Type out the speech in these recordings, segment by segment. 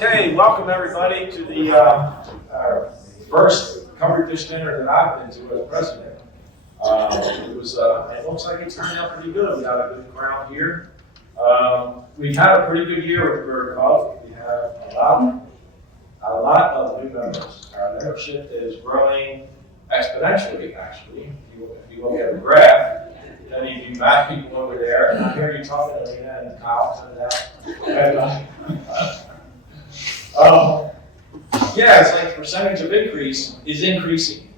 Okay, welcome everybody to the first covered dish dinner that I've been to as president. It looks like it turned out pretty good. We got a good crowd here. We've had a pretty good year with the Bird Club. We have a lot of new members. Our membership is growing exponentially, actually. If you look at the graph, many of you back people over there, and I hear you talking to Lena and Kyle, yeah, it's like the percentage of increase is increasing,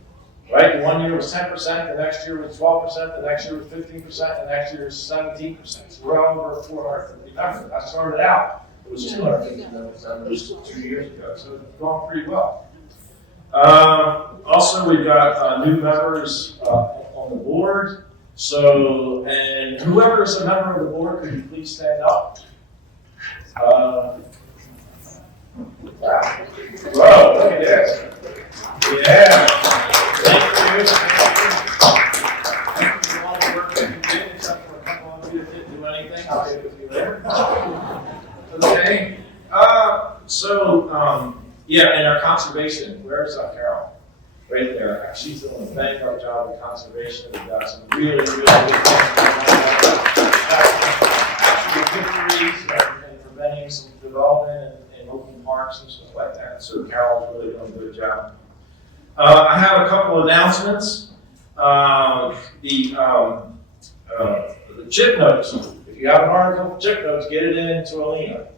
right? The 1 year was 10%, the next year was 12%, the next year was 15%, the next year was 17%. So we're over 450 members. I started out, it was 250 members 2 years ago, so it's going pretty well. Also, we've got new members on the board. So, and whoever is a member of the board, could you please stand up? Wow. Whoa, look at this. Yeah. Thank you. Thank you for all the work that you did, except for a couple of you that didn't do anything. I'll get with you later. Okay. Yeah, and our conservation, where's Carol? Right there. She's doing a bang-up job with conservation. We've got some really good things actual victories and preventing some development in open parks and stuff like that. So Carol's really doing a good job. I have a couple announcements. The chip notes. If you have an article for chip notes, get it in to Alina.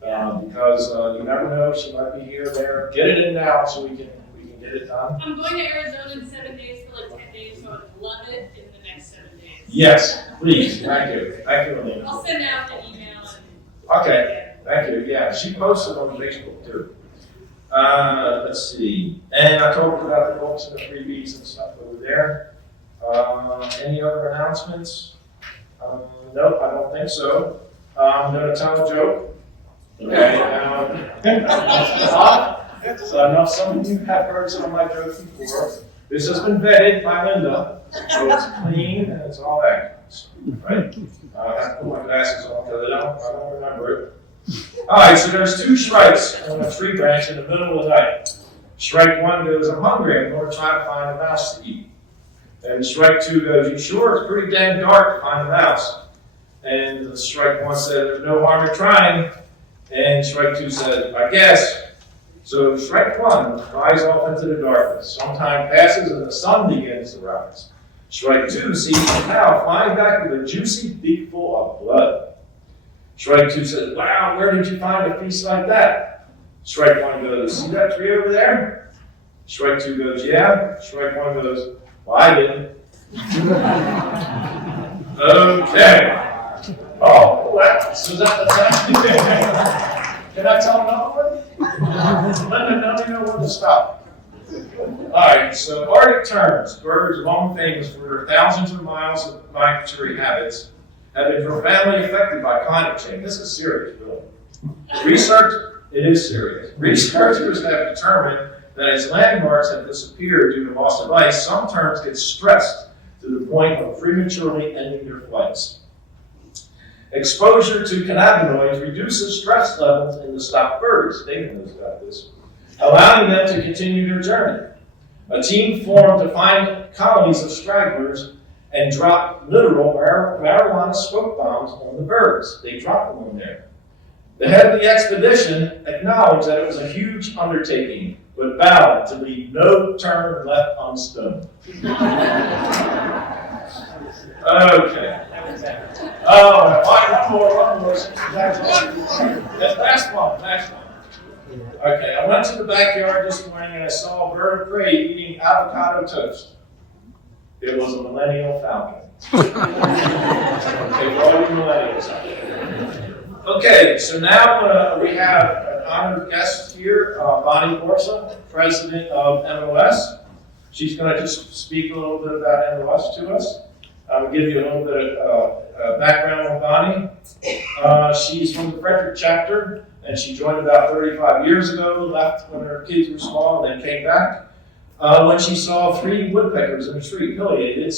Because you never know, she might be here or there. Get it in now so we can get it done. I'm going to Arizona in 7 days for like 10 days, so I'd love it in the next 7 days. Yes, please. Thank you. Thank you, Alina. I'll send out an email. Okay. Thank you. Yeah, she posted on Facebook too. Let's see. And I told her about the books and the freebies and stuff over there. Any other announcements? Nope, I don't think so. I'm going to tell a joke. Okay. So I know some of you have heard some of my jokes before. This has been vetted by Linda, so it's clean and it's all that. Right? I have to put my glasses on because I don't remember it. All right, so there's two shrikes on a tree branch in the middle of the night. Shrike 1 goes, I'm hungry, I'm going to try to find a mouse to eat. And Shrike 2 goes, you sure? It's pretty damn dark to find a mouse. And the Shrike 1 said, there's no harm in trying. And Shrike 2 said, I guess. So Shrike 1 flies off into the darkness. Some time passes and the sun begins to rise. Shrike 2 sees the cow flying back with a juicy beak full of blood. Shrike 2 says, wow, where did you find a feast like that? Shrike 1 goes, see that tree over there? Shrike 2 goes, yeah. Shrike 1 goes, well, I didn't. Okay. Oh, wow. So is that the time? Can I tell another one? Let me know when to stop. All right, so Arctic terns, birds long famous for their thousands of miles of migratory habits, have been profoundly affected by climate change. This is serious, really. It is serious. Researchers have determined that as landmarks have disappeared due to loss of ice, some terns get stressed to the point of prematurely ending their flights. Exposure to cannabinoids reduces stress levels in the stock birds. David knows about this. Allowing them to continue their journey. A team formed to find colonies of stragglers and drop literal marijuana smoke bombs on the birds. They dropped them on there. The head of the expedition acknowledged that it was a huge undertaking, but vowed to leave no tern left unstoned. Okay. One more. Last one. Okay, I went to the backyard this morning and I saw a bird of prey eating avocado toast. It was a millennial falcon. Okay, for all you millennials out there. Okay, so now we have an honored guest here, Bonnie Borsa, president of MOS. She's going to just speak a little bit about MOS to us. I'll give you a little bit of background on Bonnie. She's from the Frederick chapter, and she joined about 35 years ago, left when her kids were small, and then came back. When she saw 3 woodpeckers in a tree pileated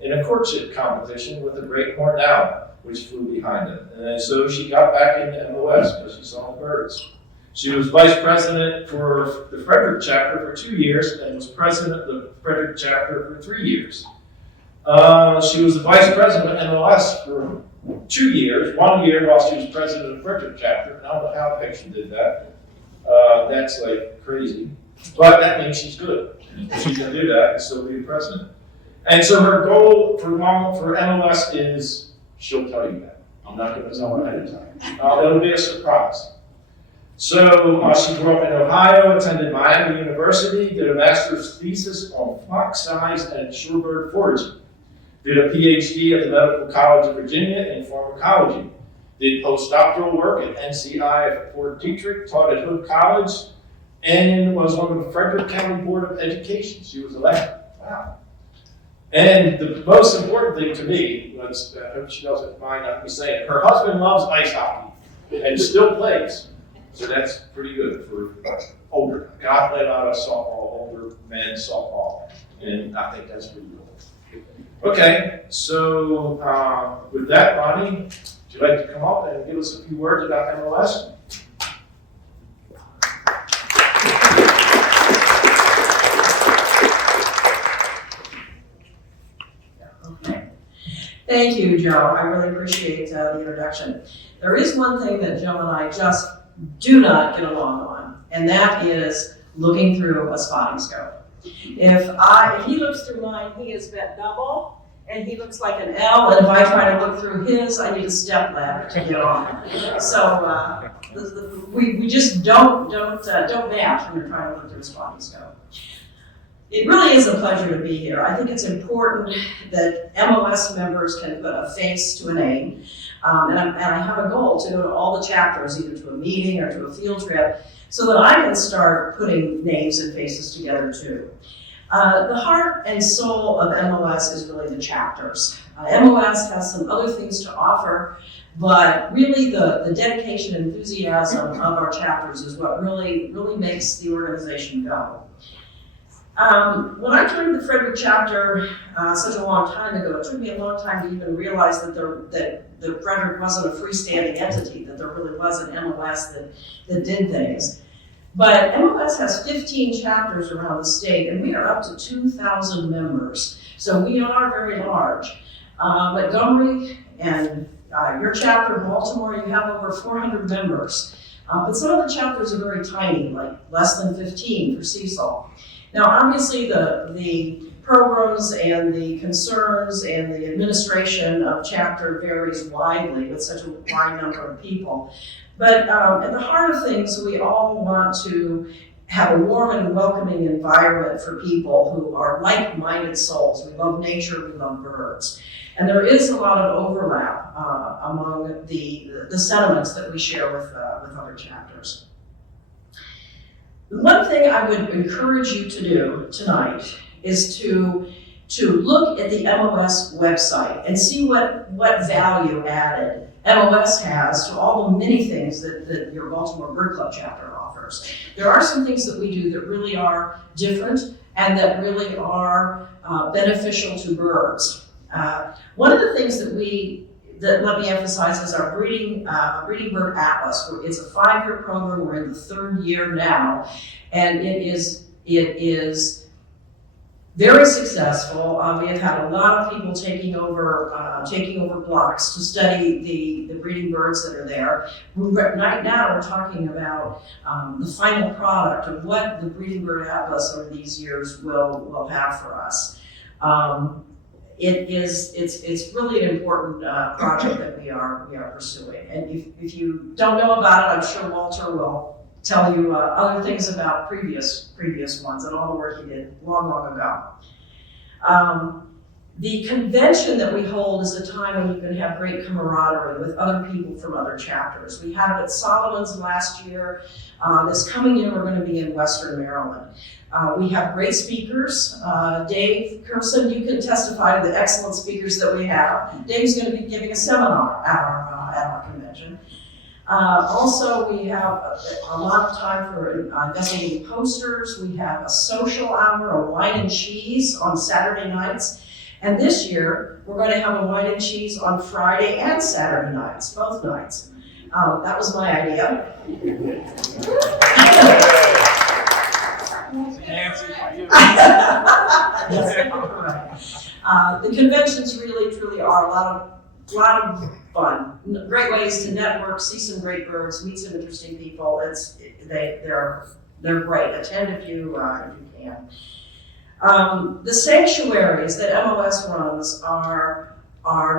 in a courtship competition with a great horned owl, which flew behind it. And so she got back into MOS because she saw the birds. She was vice president for the Frederick chapter for 2 years and was president of the Frederick chapter for 3 years. She was the vice president of MLS for 2 years, 1 year while she was president of the Frederick chapter. I don't know how the heck she did that. That's like crazy. But that means she's good. She can do that and still be the president. And so her goal for MLS is, she'll tell you that. I'm not going to tell her ahead of time. It'll be a surprise. So she grew up in Ohio, attended Miami University, did a master's thesis on flock size and shorebird foraging. Did a PhD at the Medical College of Virginia in pharmacology. Did postdoctoral work at NCI at Fort Detrick, taught at Hood College, and was on the Frederick County Board of Education. She was elected. Wow. And the most important thing to me was, I hope she doesn't mind me saying, her husband loves ice hockey and still plays. So that's pretty good for older. I played a lot of softball, older men softball, and I think that's pretty good. Okay, so with that, Bonnie, would you like to come up and give us a few words about MLS? Okay. Thank you, Joe. I really appreciate the introduction. There is one thing that Joe and I just do not get along on, and that is looking through a spotting scope. If he looks through mine, he is bent double, and he looks like an L, and if I try to look through his, I need a step ladder to get on. So we just don't match when you're trying to look through a spotting scope. It really is a pleasure to be here. I think it's important that MLS members can put a face to a name. And I have a goal to go to all the chapters, either to a meeting or to a field trip, so that I can start putting names and faces together too. The heart and soul of MLS is really the chapters. MLS has some other things to offer, but really the dedication and enthusiasm of our chapters is what really makes the organization go. When I joined the Frederick chapter such a long time ago, it took me a long time to even realize that the Frederick wasn't a freestanding entity, that there really was an MLS that did things. But MLS has 15 chapters around the state, and we are up to 2,000 members. So we are very large. Montgomery and your chapter in Baltimore, you have over 400 members. But some of the chapters are very tiny, like less than 15 for Cecil. Now, obviously, the programs and the concerns and the administration of chapter varies widely with such a wide number of people. But at the heart of things, we all want to have a warm and welcoming environment for people who are like-minded souls. We love nature, we love birds. And there is a lot of overlap among the sentiments that we share with other chapters. One thing I would encourage you to do tonight is to look at the MOS website and see what value added MOS has to all the many things that your Baltimore Bird Club chapter offers. There are some things that we do that really are different and that really are beneficial to birds. One of the things that let me emphasize is our breeding bird atlas. It's a 5-year program. We're in the 3rd year now, and it is very successful. We have had a lot of people taking over blocks to study the breeding birds that are there. Right now, we're talking about the final product of what the breeding bird atlas over these years will have for us. It's really an important project that we are pursuing. And if you don't know about it, I'm sure Walter will tell you other things about previous ones and all the work he did long ago. The convention that we hold is a time when you can have great camaraderie with other people from other chapters. We had it at Solomon's last year. This coming year, we're going to be in Western Maryland. We have great speakers. Dave Curson, you can testify to the excellent speakers that we have. Dave's going to be giving a seminar at our convention. Also, we have a lot of time for investigating posters. We have a social hour, a wine and cheese on Saturday nights. And this year, we're going to have a wine and cheese on Friday and Saturday nights, both nights. That was my idea. The conventions really, truly are a lot of fun. Great ways to network, see some great birds, meet some interesting people. They're great. Attend if you can. The sanctuaries that MOS runs are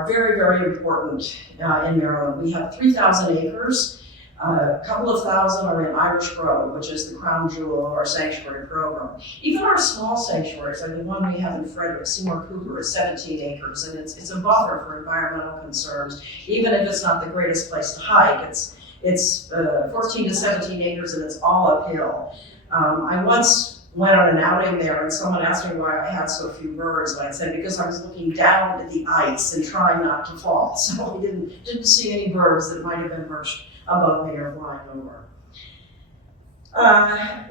very, very important in Maryland. We have 3,000 acres. A couple of thousand are in Irish Grove, which is the crown jewel of our sanctuary program. Even our small sanctuaries, like the one we have in Frederick, Seymour Cougar, is 17 acres, and it's a buffer for environmental concerns. Even if it's not the greatest place to hike, it's 14 to 17 acres, and it's all uphill. I once went on an outing there, and someone asked me why I had so few birds, and I said because I was looking down at the ice and trying not to fall. So I didn't see any birds that might have been perched above me or flying over.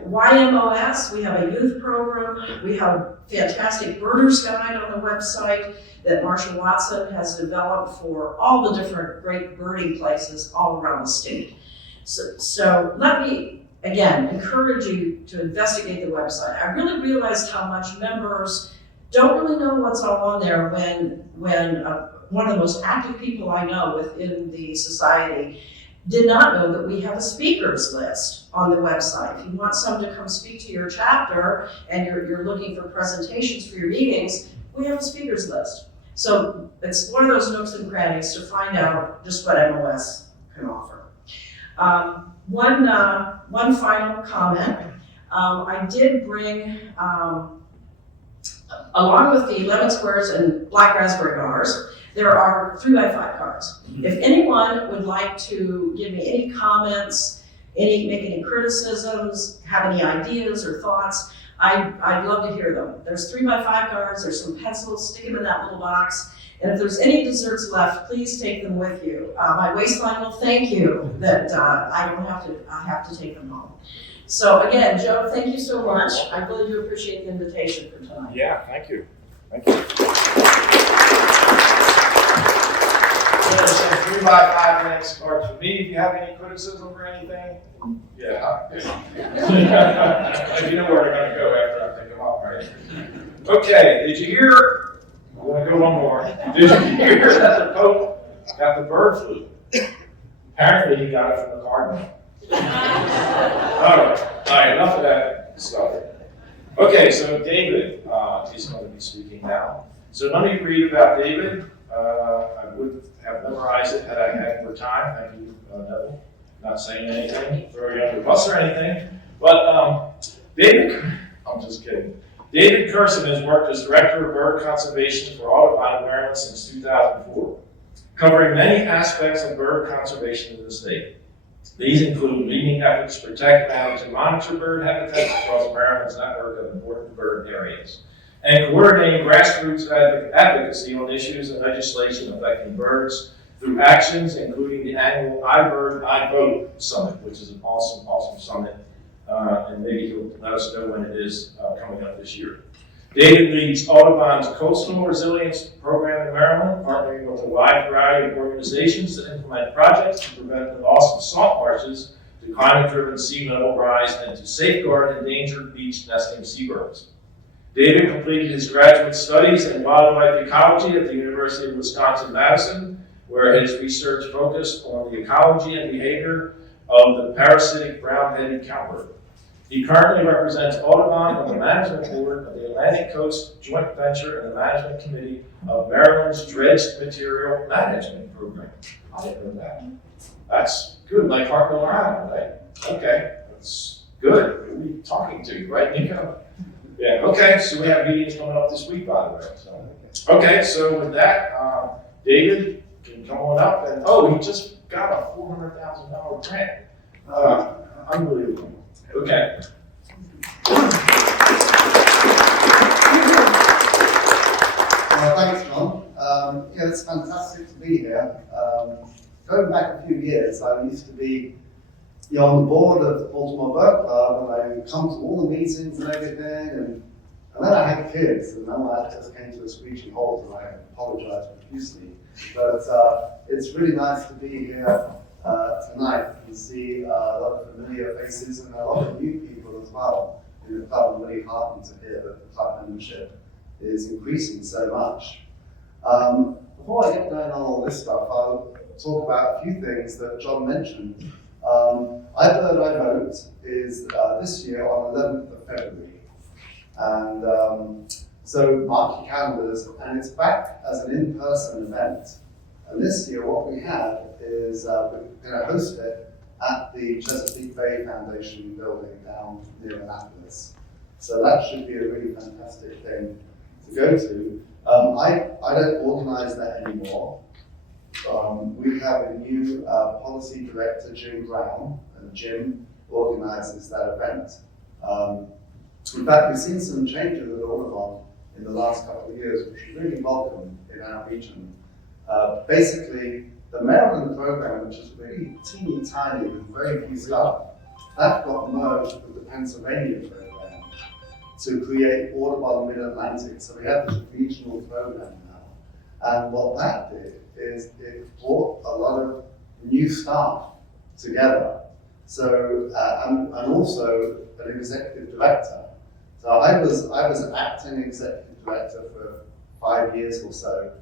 YMOS, we have a youth program. We have a fantastic birders guide on the website that Marshall Watson has developed for all the different great birding places all around the state. So let me, again, encourage you to investigate the website. I really realized how much members don't really know what's all on there when one of the most active people I know within the society did not know that we have a speakers list on the website. If you want someone to come speak to your chapter and you're looking for presentations for your meetings, we have a speakers list. So it's one of those nooks and crannies to find out just what MOS can offer. One final comment. I did bring, along with the lemon squares and black raspberry bars, there are 3x5 cards. If anyone would like to give me any comments, make any criticisms, have any ideas or thoughts, I'd love to hear them. There's 3x5 cards, there's some pencils, stick them in that little box. And if there's any desserts left, please take them with you. My waistline will thank you that I have to take them home. So again, Joe, thank you so much. I really do appreciate the invitation for tonight. Yeah, thank you. Thank you. So 3x5 next card for me. If you have any criticism or anything, yeah. You know where they're going to go after I pick them up, right? Okay, did you hear? I'm going to go one more. Did you hear that the Pope got the bird flu? Apparently he got it from the cardinal. All right, enough of that stuff. Okay, so David is going to be speaking now. So let me read about David. I would have memorized it had I had more time. Thank you, Neville. Not saying anything, throw you under the bus or anything. But David, I'm just kidding. David Curson has worked as Director of Bird Conservation for Audubon, Maryland since 2004, covering many aspects of bird conservation in the state. These include leading efforts to protect, manage, and monitor bird habitats across Maryland's network of important bird areas, and coordinating grassroots advocacy on issues and legislation affecting birds through actions including the annual I Bird, I Vote Summit, which is an awesome, awesome summit. And maybe he'll let us know when it is coming up this year. David leads Audubon's Coastal Resilience Program in Maryland, partnering with a wide variety of organizations to implement projects to prevent the loss of salt marshes to climate-driven sea level rise and to safeguard endangered beach nesting seabirds. David completed his graduate studies in wildlife ecology at the University of Wisconsin-Madison, where his research focused on the ecology and behavior of the parasitic brown-headed cowbird. He currently represents Audubon on the management board of the Atlantic Coast Joint Venture and the management committee of Maryland's Dredged Material Management Program. I didn't know that. That's good, like Hartwell Island, right? Okay, that's good. Who are we talking to, right, Nico? Yeah, okay, so we have meetings coming up this week, by the way. So. Okay, so with that, David can come on up, and he just got a $400,000 grant. Unbelievable. Okay. Thanks, John. Yeah, it's fantastic to be here. Going back a few years, I used to be on the board of the Baltimore Bird Club, and I would come to all the meetings and everything, and then I had kids, and then that just came to a screeching halt, and I apologize profusely. But it's really nice to be here tonight and see a lot of familiar faces and a lot of new people as well in the club. I'm really heartened to hear that the club membership is increasing so much. Before I get going on all this stuff, I'll talk about a few things that John mentioned. iBird I Vote is this year on 11th of February. And so mark your calendars, and it's back as an in-person event. And this year what we have is we're going to host it at the Chesapeake Bay Foundation building down near Annapolis. So that should be a really fantastic thing to go to. I don't organize that anymore. We have a new policy director, Jim Brown, and Jim organizes that event. In fact, we've seen some changes at Audubon in the last couple of years, which is really welcome in our region. Basically, the Maryland program, which is really teeny tiny with very few staff, that got merged with the Pennsylvania program to create Audubon Mid-Atlantic. So we have this regional program now. And what that did is it brought a lot of new staff together. So, and also an executive director. So I was an acting executive director for 5 years or so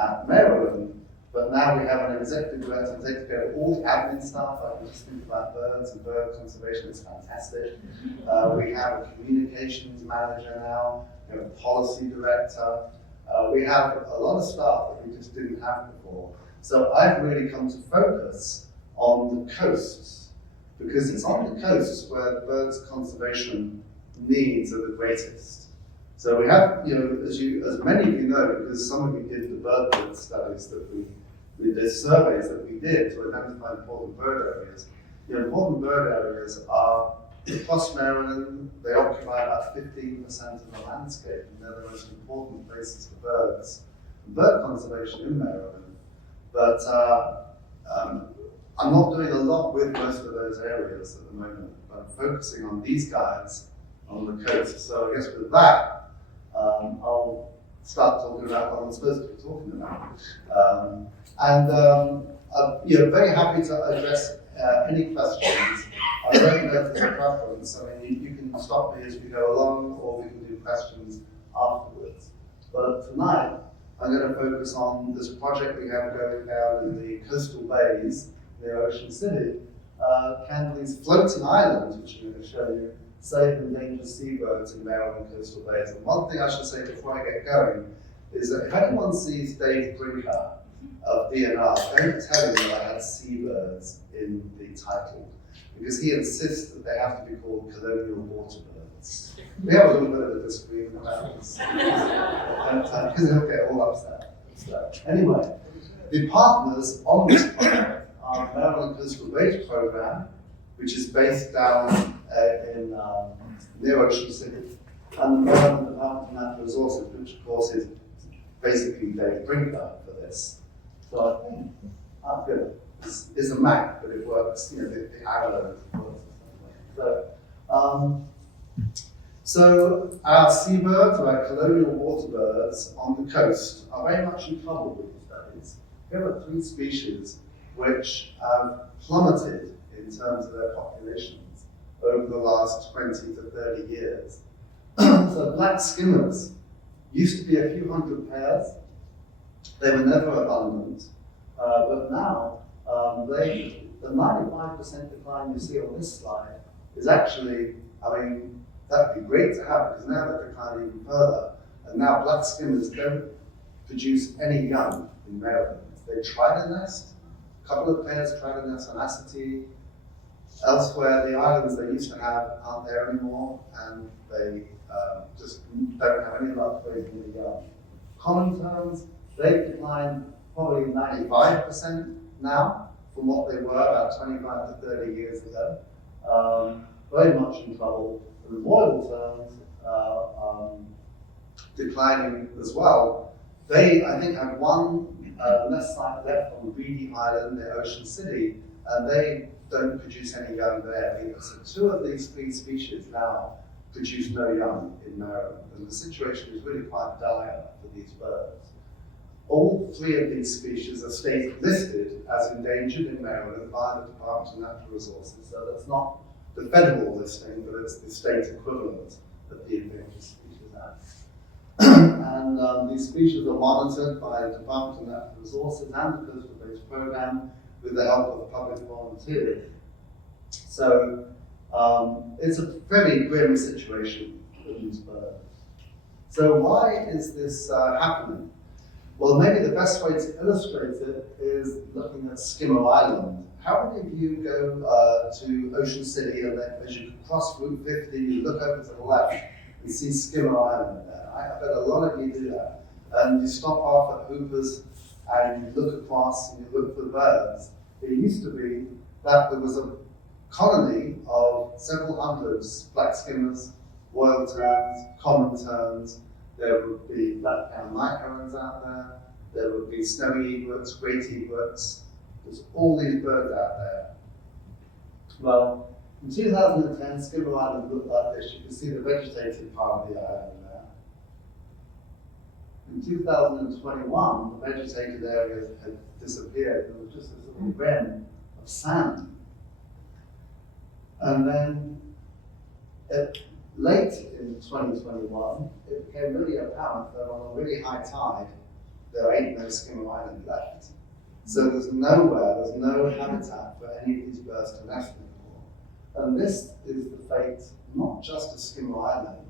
at Maryland, but now we have an executive director who takes care of all the admin stuff. I can just think about birds and bird conservation, it's fantastic. We have a communications manager now, we have a policy director. We have a lot of staff that we just didn't have before. So I've really come to focus on the coasts, because it's on the coasts where the birds conservation needs are the greatest. So we have, as many of you know, because some of you did the bird studies that the surveys that we did to identify important bird areas. The important bird areas are across Maryland. They occupy about 15% of the landscape, and they're the most important places for birds and bird conservation in Maryland. But I'm not doing a lot with most of those areas at the moment. I'm focusing on these guys on the coast. So I guess with that, I'll start talking about what I'm supposed to be talking about. I'm very happy to address any questions. I don't know if there's a preference. I mean, you can stop me as we go along, or we can do questions afterwards. But tonight, I'm going to focus on this project we have going down in the coastal bays near Ocean City, these floating islands, which I'm going to show you, safe and endangered seabirds in Maryland coastal bays. And one thing I should say before I get going is that if anyone sees Dave Brinker of DNR, don't tell him that I had seabirds in the title, because he insists that they have to be called colonial waterbirds. We have a little bit of a disagreement about this, because he'll get all upset. So, anyway, the partners on this project are the Maryland Coastal Bays Program, which is based down near Ocean City, and the Maryland Department of Natural Resources, which of course is basically Dave Brinker for this. So I think, good. It's a Mac, but it works, the arrow works or something. So our seabirds, or our colonial waterbirds on the coast, are very much in trouble with these days. There are 3 species which have plummeted in terms of their populations over the last 20 to 30 years. So black skimmers used to be a few hundred pairs. They were never abundant, but now the 95% decline you see on this slide is actually, that'd be great to have, because now they've declined even further. And now black skimmers don't produce any young in Maryland. They try to nest, a couple of pairs try to nest on Assateague. Elsewhere, the islands they used to have aren't there anymore, and they just don't have any luck raising the young. Common terns, they've declined probably 95% now from what they were about 25 to 30 years ago. Very much in trouble. The royal terns are declining as well. They, I think, have one nest site left on Reedy Island near Ocean City, and they don't produce any young there either. So 2 of these 3 species now produce no young in Maryland, and the situation is really quite dire for these birds. All three of these species are state listed as endangered in Maryland by the Department of Natural Resources. So that's not the federal listing, but it's the state equivalent of the Endangered Species Act. And these species are monitored by the Department of Natural Resources and the Coastal-Based Program with the help of public volunteers. So it's a very grim situation for these birds. So why is this happening? Well, maybe the best way to illustrate it is looking at Skimmer Island. How many of you go to Ocean City and then as you cross Route 50, you look over to the left and see Skimmer Island there? I bet a lot of you do that. And you stop off at Hooper's and you look across and you look for birds. It used to be that there was a colony of several hundreds, black skimmers, royal terns, common terns. There would be black-crowned night herons out there. There would be snowy egrets, great egrets. There's all these birds out there. Well, in 2010, Skimmer Island looked like this. You can see the vegetated part of the island there. In 2021, the vegetated areas had disappeared. There was just this little rim of sand. And then late in 2021, it became really apparent that on a really high tide, there ain't no Skimmer Island left. So there's nowhere, there's no habitat for any of these birds to nest anymore. And this is the fate, not just of Skimmer Island,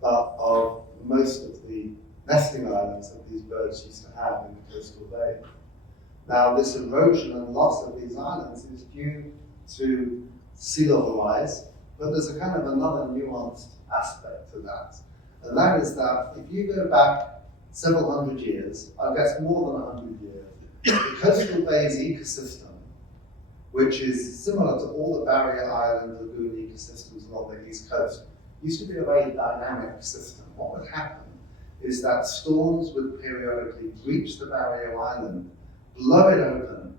but of most of the nesting islands that these birds used to have in the coastal bay. Now, this erosion and loss of these islands is due to sea level rise, but there's a kind of another nuanced aspect to that. And that is that if you go back several hundred years, I guess more than 100 years, the coastal bay's ecosystem, which is similar to all the barrier island lagoon ecosystems along the east coast, used to be a very dynamic system. What would happen is that storms would periodically breach the barrier island, blow it open,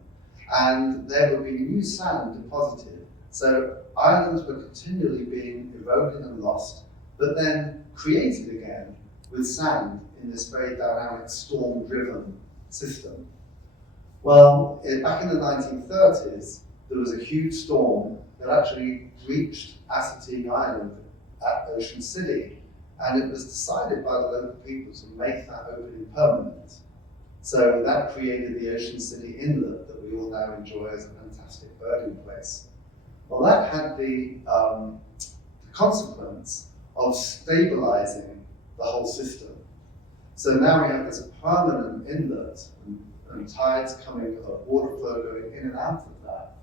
and there would be new sand deposited. So islands were continually being eroded and lost, but then created again with sand in this very dynamic storm-driven system. Well, back in the 1930s, there was a huge storm that actually breached Assateague Island at Ocean City, and it was decided by the local people to make that opening permanent. So that created the Ocean City Inlet that we all now enjoy as a fantastic birding place. Well, that had the consequence of stabilizing the whole system. So now we have this permanent inlet and tides coming, water flow going in and out of that.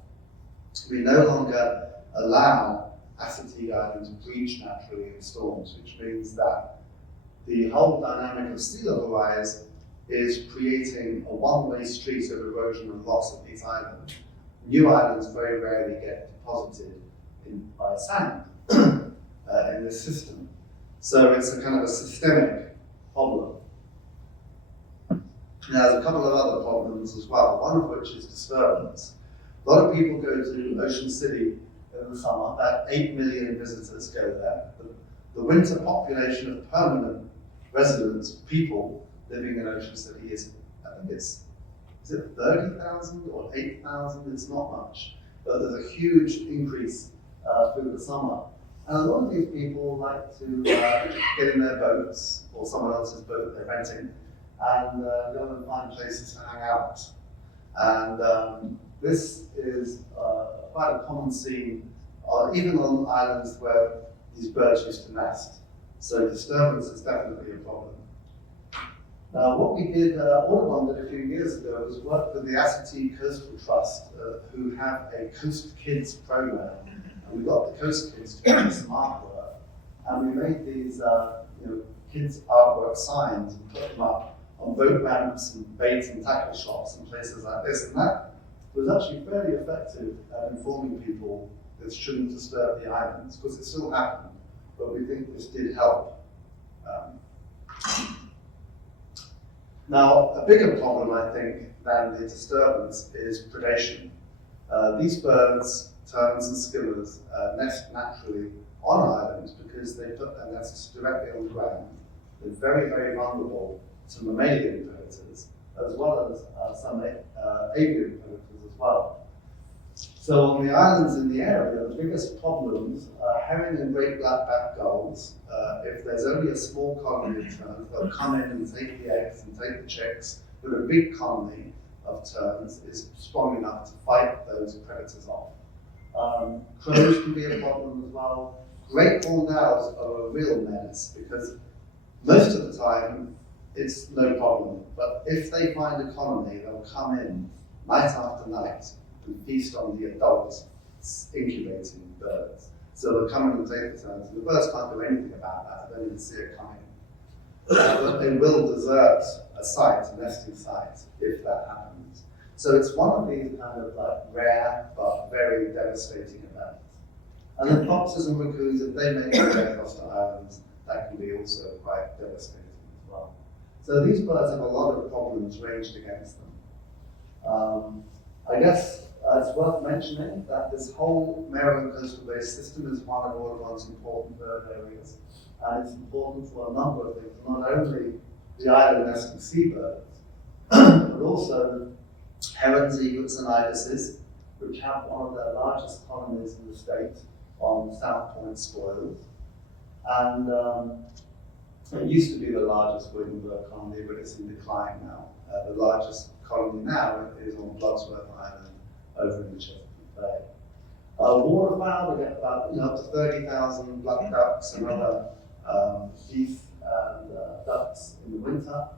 We no longer allow Assateague Island to breach naturally in storms, which means that the whole dynamic of sea level rise is creating a one-way street of erosion and loss of these islands. New islands very rarely get deposited by sand in this system. So it's a kind of a systemic problem. Now, there's a couple of other problems as well, one of which is disturbance. A lot of people go to Ocean City in the summer, about 8 million visitors go there. The winter population of permanent residents, people living in Ocean City is, I think is it 30,000 or 8,000? It's not much, but there's a huge increase through the summer. And a lot of these people like to get in their boats or someone else's boat they're renting and go and find places to hang out. And this is quite a common scene, even on islands where these birds used to nest. So disturbance is definitely a problem. Now, what we did, Audubon did a few years ago, was work with the Assateague Coastal Trust, who have a Coast Kids program. And we got the Coast Kids to make some artwork. And we made these kids' artwork signs and put them up on boat ramps and bait and tackle shops and places like this. And that was actually fairly effective at informing people that shouldn't disturb the islands, because it still happened, but we think this did help. Now, a bigger problem, I think, than the disturbance is predation. These birds, terns and skimmers, nest naturally on islands because they put their nests directly on the ground. They're very, very vulnerable to mammalian predators, as well as some avian predators as well. So on the islands in the area, the biggest problems are herring and great black-backed gulls. If there's only a small colony of terns, they'll come in and take the eggs and take the chicks, but a big colony of terns is strong enough to fight those predators off. Crows can be a problem as well. Great horned owls are a real menace because most of the time it's no problem, but if they find a colony, they'll come in night after night and feast on the adult incubating birds. So they'll come in and take the terns, and the birds can't do anything about that, they don't even see it coming. But they will desert a site, a nesting site, if that happens. So it's one of these kind of like rare but very devastating events. And then foxes and raccoons, if they make their way across the islands, that can be also quite devastating as well. So these birds have a lot of problems ranged against them. I guess it's worth mentioning that this whole Marion coastal bay system is one of Audubon's important bird areas. And it's important for a number of things, not only the island nesting seabirds, but also herons, egrets, and ibises, which have one of their largest colonies in the state on South Point spoils. And it used to be the largest wading bird colony, but it's in decline now. The largest colony now is on Blodsworth Island over in the Chesapeake Bay. Waterfowl, we get about up to 30,000 black ducks and other geese and ducks in the winter.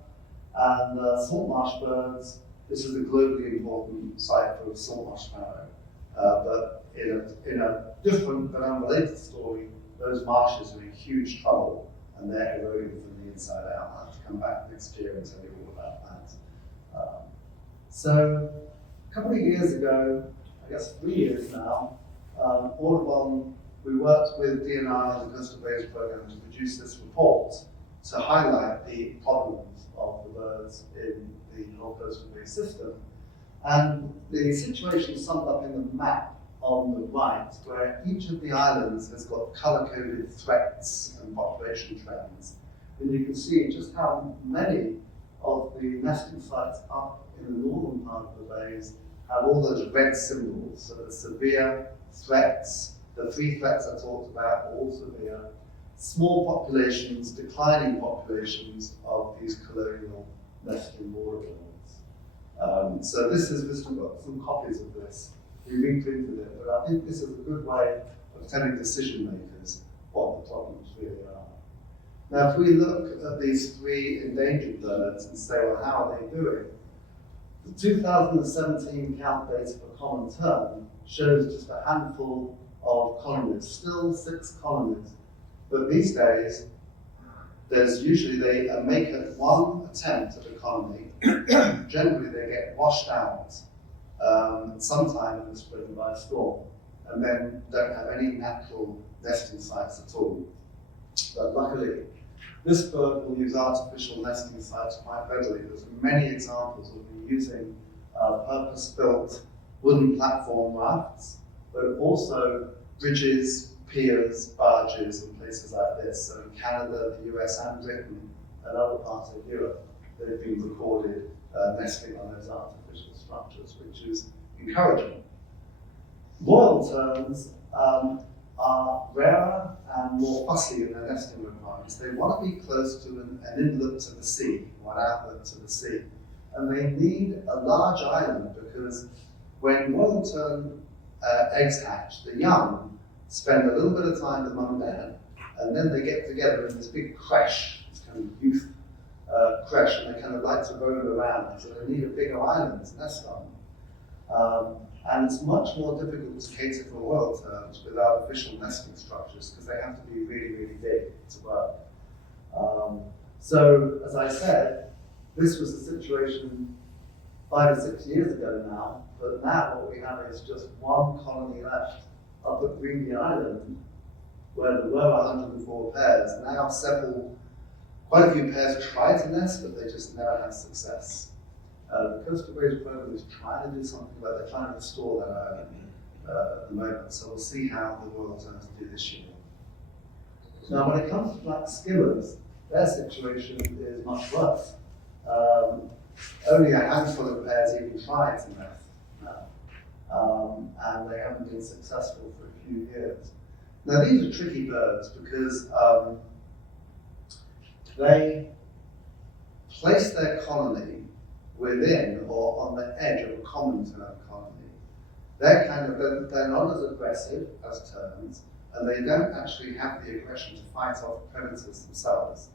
And salt marsh birds, this is a globally important site for the salt marsh sparrow. But in a different but unrelated story, those marshes are in huge trouble and they're eroding from the inside out. I'll have to come back next year and tell you all about that. So a couple of years ago, I guess 3 years now, Audubon, we worked with DNR and the Coastal Bays Program to produce this report to highlight the problems of the birds in the whole coastal bay system. And the situation is summed up in the map on the right, where each of the islands has got color-coded threats and population trends. And you can see just how many of the nesting sites up in the northern part of the bays have all those red symbols. So the severe threats, the 3 threats I talked about, all severe. Small populations, declining populations of these colonial nesting waterbirds. So this is, we've got some copies of this. We reprinted it, but I think this is a good way of telling decision makers what the problems really are. Now, if we look at these 3 endangered birds and say, well, how are they doing? The 2017 count data for common tern shows just a handful of colonies, still 6 colonies. But these days, there's usually they make one attempt at a colony. Generally, they get washed out sometime in the spring by a storm, and then don't have any natural nesting sites at all. But luckily, this bird will use artificial nesting sites quite readily. There's many examples of them using purpose-built wooden platform rafts, but also bridges, piers, barges, and places like this. So in Canada, the US, and Britain, and other parts of Europe, they've been recorded nesting on those artificial structures, which is encouraging. Royal terns are rarer and more fussy in their nesting requirements. They want to be close to an inlet to the sea, or an outlet to the sea. And they need a large island because when royal tern eggs hatch, the young spend a little bit of time with mum and dad, and then they get together in this big creche, this kind of youth creche, and they kind of like to roam around, so they need a bigger island to nest on. And it's much more difficult to cater for royal terns with artificial nesting structures because they have to be really, really big to work. So, as I said, this was the situation 5 or 6 years ago now, but now what we have is just one colony left up at Greenby Island, where there were 104 pairs. Now quite a few pairs try to nest, but they just never had success. The Coastal Bays Program is trying to do something, but they're trying to restore that island at the moment, so we'll see how the royal terns do this year. Now, when it comes to black skimmers, their situation is much worse. only a handful of pairs even try to nest now, and they haven't been successful for a few years. Now these are tricky birds because they place their colony within or on the edge of a common tern colony. They're not as aggressive as terns, and they don't actually have the aggression to fight off predators themselves.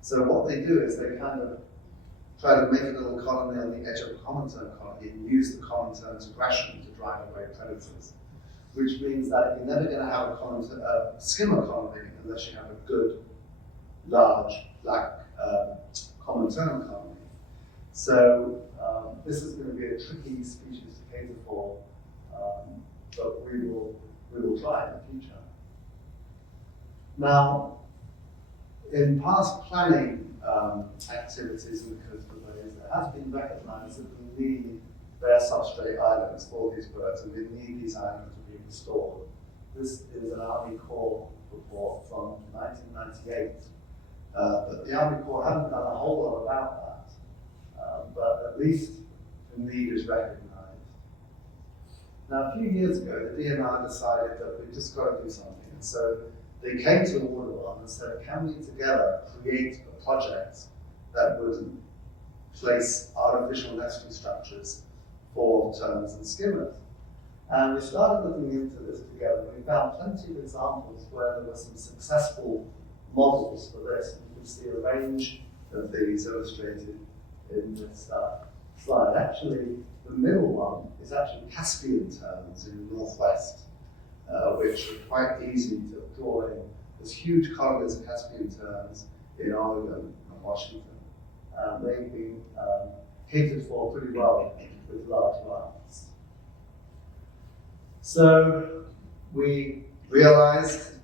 So what they do is they kind of try to make a little colony on the edge of a common tern colony and use the common tern's aggression to drive away predators, which means that you're never going to have a skimmer colony unless you have a good, large, black common tern colony. So this is going to be a tricky species to cater for, but we will try in the future. Now, in past planning activities in the coastal bays, it has been recognised that we need their substrate islands for these birds, and we need these islands to be restored. This is an Army Corps report from 1998, but the Army Corps haven't done a whole lot about that, but at least the need is recognised. Now, a few years ago, the DNR decided that we've just got to do something, and so they came to Audubon and said, can we together create a project that would place artificial nesting structures for terns and skimmers? And we started looking into this together. We found plenty of examples where there were some successful models for this. You can see a range of these illustrated in this slide. Actually, the middle one is actually Caspian terns in the northwest, which are quite easy to draw in. There's huge colonies of Caspian terns in Oregon and Washington. They've been catered for pretty well with large rafts. So we realized,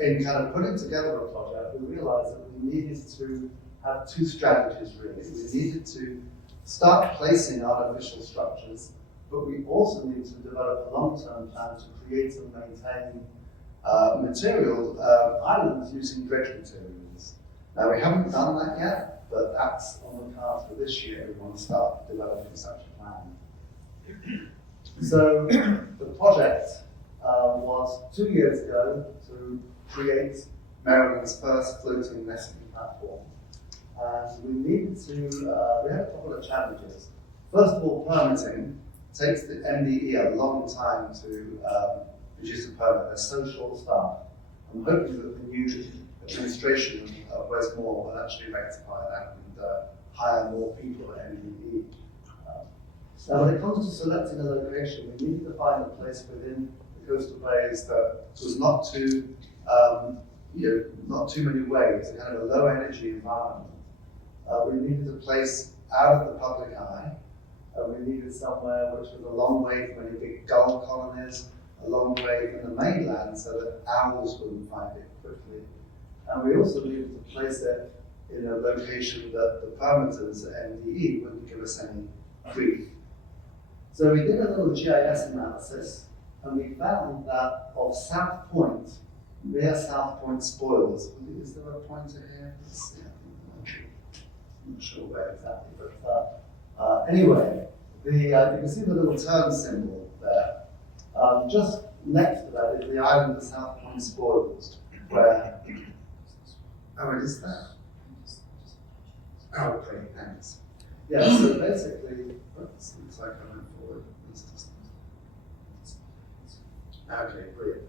in kind of putting together a project, we realized that we needed to have two strategies really. We needed to start placing artificial structures, but we also need to develop a long-term plan to create and maintain islands using dredge materials. Now we haven't done that yet, but that's on the cards for this year. We want to start developing such a plan. So the project was 2 years ago to create Maryland's first floating nesting platform. And we needed to, we had a couple of challenges. First of all, permitting. It takes the MDE a long time to produce a permit. They're so short-staffed. I'm hoping that the new administration of Westmore will actually rectify that and hire more people at MDE. Now, when it comes to selecting a location, we needed to find a place within the coastal bays that was not too, not too many waves, a kind of a low-energy environment. We needed a place out of the public eye. We needed somewhere which was a long way from any big gull colonies, a long way from the mainland so that owls wouldn't find it quickly. And we also needed to place it in a location that the permitters at MDE wouldn't give us any grief. So we did a little GIS analysis, and we found that of South Point, near South Point spoils, is there a pointer here? I'm not sure where exactly, but anyway, you can see the little tern symbol there. Just next to that is the island of South Point spoils, where, oh, it is that? Oh, great, thanks. Yeah, so basically, oops, looks like I went forward. Okay, brilliant.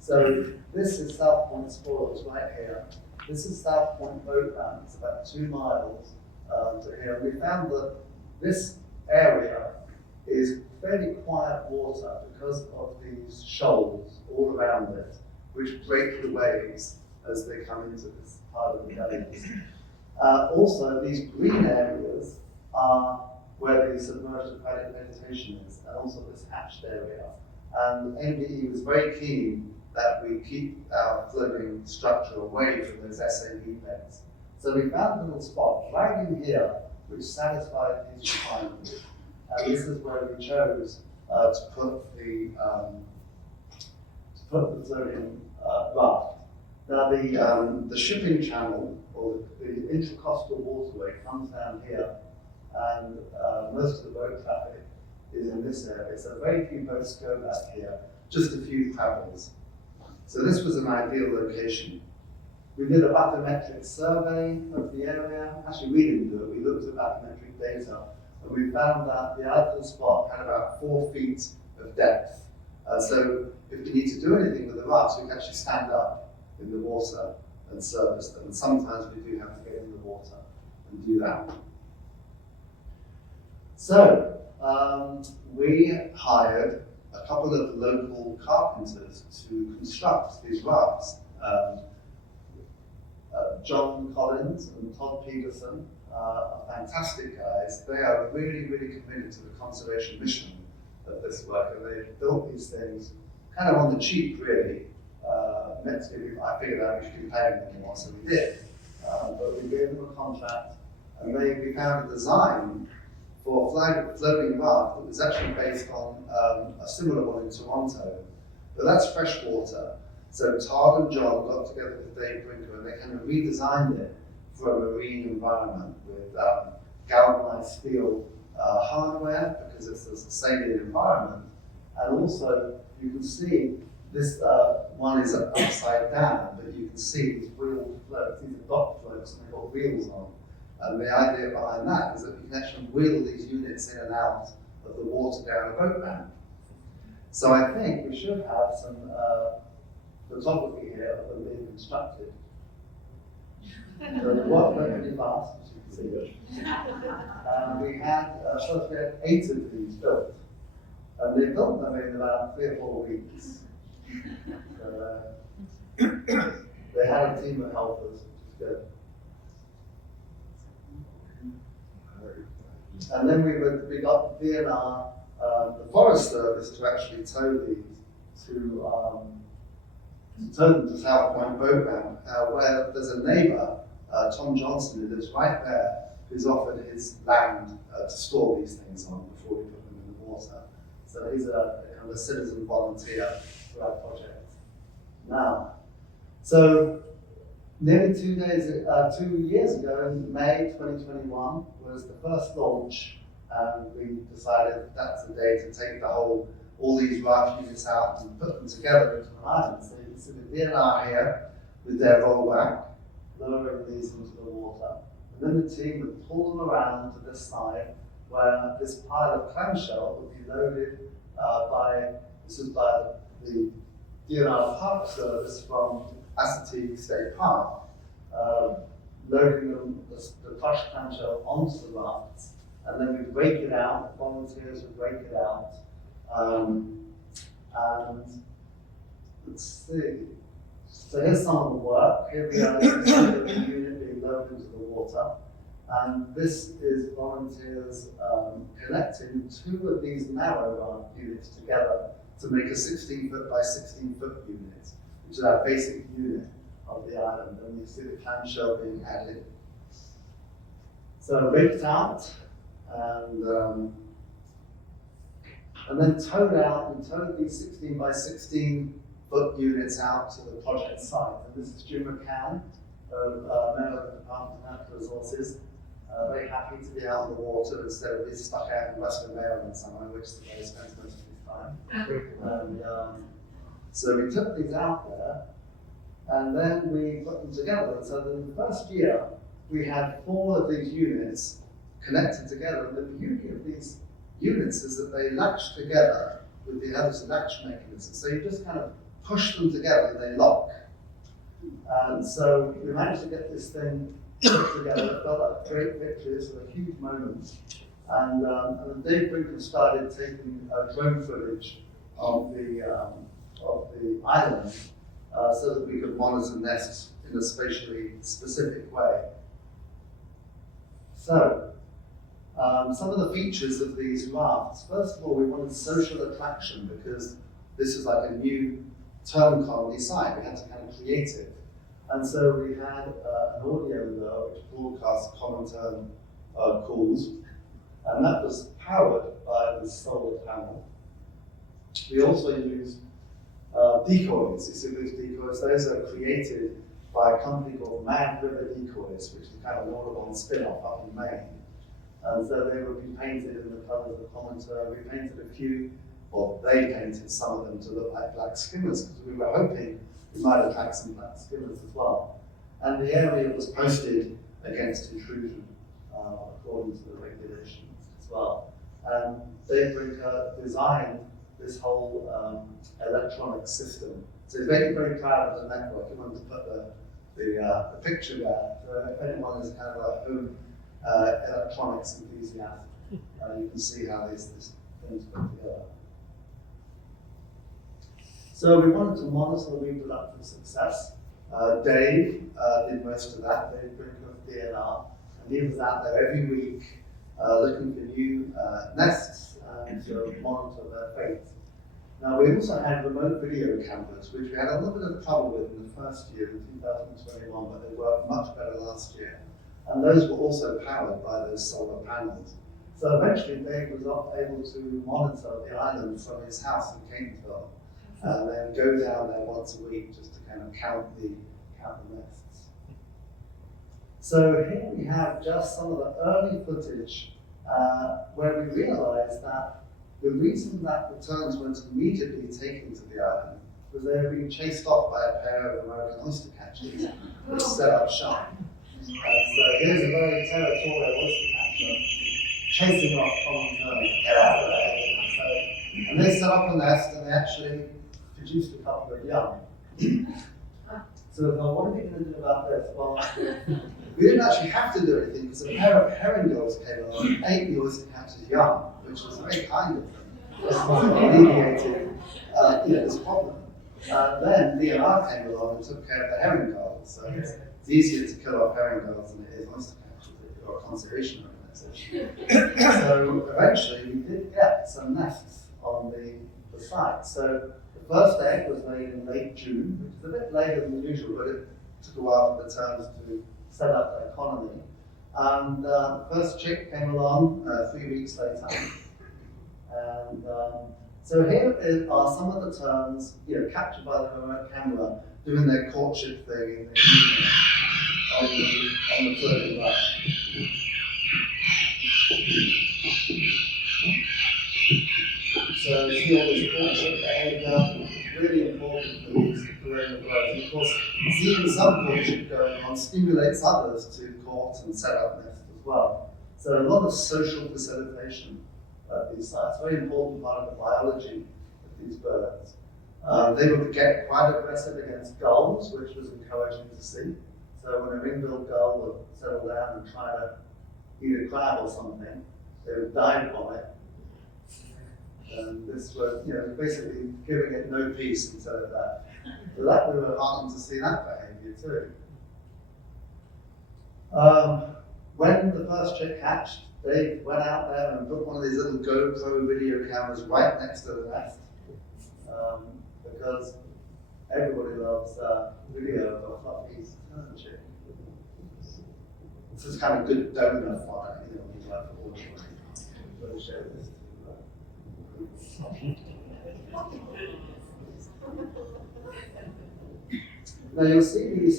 So this is South Point spoils right here. This is South Point boatland. It's about 2 miles to here. We found that this area is fairly quiet water because of these shoals all around it, which break the waves as they come into this part of the gullies. Also, these green areas are where the submerged aquatic vegetation is, and also this hatched area. And NDE was very keen that we keep our floating structure away from those SAB beds. So we found a little spot right in here which satisfied these requirements. And this is where we chose to put the floating raft. Now the shipping channel, or the intercoastal waterway, comes down here, and most of the boat traffic is in this area. So very few boats go back here, just a few travels. So this was an ideal location. We did a bathymetric survey of the area. Actually, we didn't do it. We looked at bathymetric data, and we found that the ideal spot had about 4 feet of depth. So if we need to do anything with the rafts, we can actually stand up in the water and service them. And sometimes we do have to get in the water and do that. So we hired a couple of local carpenters to construct these rafts. John Collins and Todd Peterson are fantastic guys. They are really, really committed to the conservation mission of this work, and they've built these things kind of on the cheap, really. I figured out we should be paying them more, so we did. But we gave them a contract, and we found a design for a floating raft that was actually based on a similar one in Toronto. But that's freshwater. So Todd and John got together with Dave Brinker, and they kind of redesigned it for a marine environment with galvanized steel hardware, because it's a sustainable environment. And also, you can see this one is upside down, but you can see these wheeled floats. These are dock floats, and they've got wheels on. And the idea behind that is that you can actually wheel these units in and out of the water down a boat ramp. So I think we should have some photography here of them being constructed. So the water went really fast, as you can see. We had 8 of these built, and they built them in about 3 or 4 weeks. So, they had a team of helpers, which is good. And then we got VNR, the Forest Service, to actually tow these to tow them to South Point Boat Ramp, where there's a neighbour, Tom Johnson, who lives right there, who's offered his land to store these things on before we put them in the water. So he's a kind of a citizen volunteer for our project. Now, so nearly 2 years ago, in May 2021, was the first launch, and we decided that's the day to take all these raft units out and put them together into an island. So you can see the DNR here with their rollback, lowering these into the water. And then the team would pull them around to this side, where this pile of clamshell would be loaded by the DNR Park Service from Assateague State Park, loading the crushed clamshell onto the rafts, and then we'd break it out, volunteers would break it out, and let's see. So here's some of the work. Here we are, you can see the unit being lowered into the water, and this is volunteers connecting 2 of these narrow raft units together to make a 16-foot by 16-foot unit, which is our basic unit of the island, and you see the clamshell being added. So rigged out, and then towed out, and towed these 16 by 16-foot units out to the project site. And this is Jim McCann of Maryland Department of Natural Resources. Very happy to be out in the water instead of being stuck out in Western Maryland somewhere, which is where he spends most of his time. And so we took these out there, and then we put them together. So in the first year, we had 4 of these units connected together. And the beauty of these units is that they latch together with the other latch mechanism. So you just kind of push them together and they lock. And so we managed to get this thing put together. It felt like a great victory. It was a huge moment. And then Dave Brinker started taking drone footage of the island so that we could monitor nests in a spatially specific way. So, some of the features of these rafts. First of all, we wanted social attraction because this is like a new term colony site. We had to kind of create it. And so we had an audio lure which broadcasts common term calls, and that was powered by the solar panel. We also used decoys. You see these decoys? Those are created by a company called Mad River Decoys, which is kind of an Audubon spin-off up in Maine. And so they would be painted in the colours of commenter. We painted a few, or they painted some of them to look like black skimmers, because we were hoping we might attract some black skimmers as well. And the area was posted against intrusion, according to the regulations as well. And Daybreaker designed this whole electronic system. So he's very, very proud of the network. He wanted to put the picture there. So if anyone is kind of a home electronics enthusiast, you can see how these things put together. So we wanted to monitor reproductive success. Dave did most of that. Dave Brinker of DNR, and he was out there every week looking for new nests and to monitor their fate. Now we also had remote video cameras, which we had a little bit of trouble with in the first year, in 2021, but they worked much better last year. And those were also powered by those solar panels. So eventually Dave was able to monitor the island from his house in Kingsville, and then go down there once a week just to kind of count the nests. So here we have just some of the early footage where we realized that the reason that the terns weren't immediately taken to the island was they were being chased off by a pair of American oyster catchers which set up shop. And so here's a very territorial oyster catcher chasing off common terns. Get out of there! So, and they set up a nest and they actually produced a couple of young. So what are we going to do about this? Well, we didn't actually have to do anything because a pair of herring gulls came along and ate the oyster catcher's young, which was very kind of them. Alleviated this problem. Then DNR came along and took care of the herring gulls. So it's easier to kill off herring gulls than it is oyster catchers if you're a conservation organization. So eventually we did get some nests on the site. So the first egg was laid in late June, which is a bit later than usual, but it took a while for the terns to set up their colony. And the first chick came along 3 weeks later. And so here are some of the terns, captured by the remote camera, doing their courtship thing in the evening on the floating right. So you see all this courtship behavior, really important for these colonial birds. And of course, seeing some courtship going on stimulates others to court and set up nests as well. So a lot of social facilitation at these sites, very important part of the biology of these birds. They would get quite aggressive against gulls, which was encouraging to see. So when a ring-billed gull would settle down and try to eat a crab or something, they would dive on it. And this was, basically giving it no peace instead of that. So that we were heartened to see that behavior too. When the first chick hatched, they went out there and put one of these little GoPro video cameras right next to the nest, because everybody loves video of a fluffy tern chick. This is kind of good donor fodder, when you like the audio. I'm going to show this. Now you'll see these.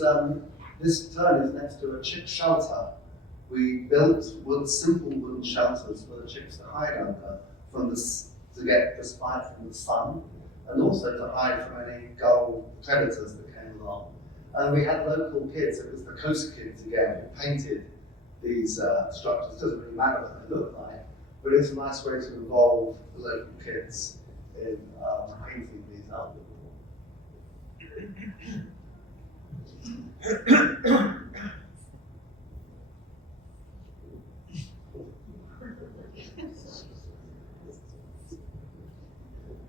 This tern is next to a chick shelter. We built simple wooden shelters for the chicks to hide under to get respite from the sun, and also to hide from any gull predators that came along. And we had local kids. It was the coast kids again who painted these structures. It doesn't really matter what they look like, but it's a nice way to involve the local kids in painting these up.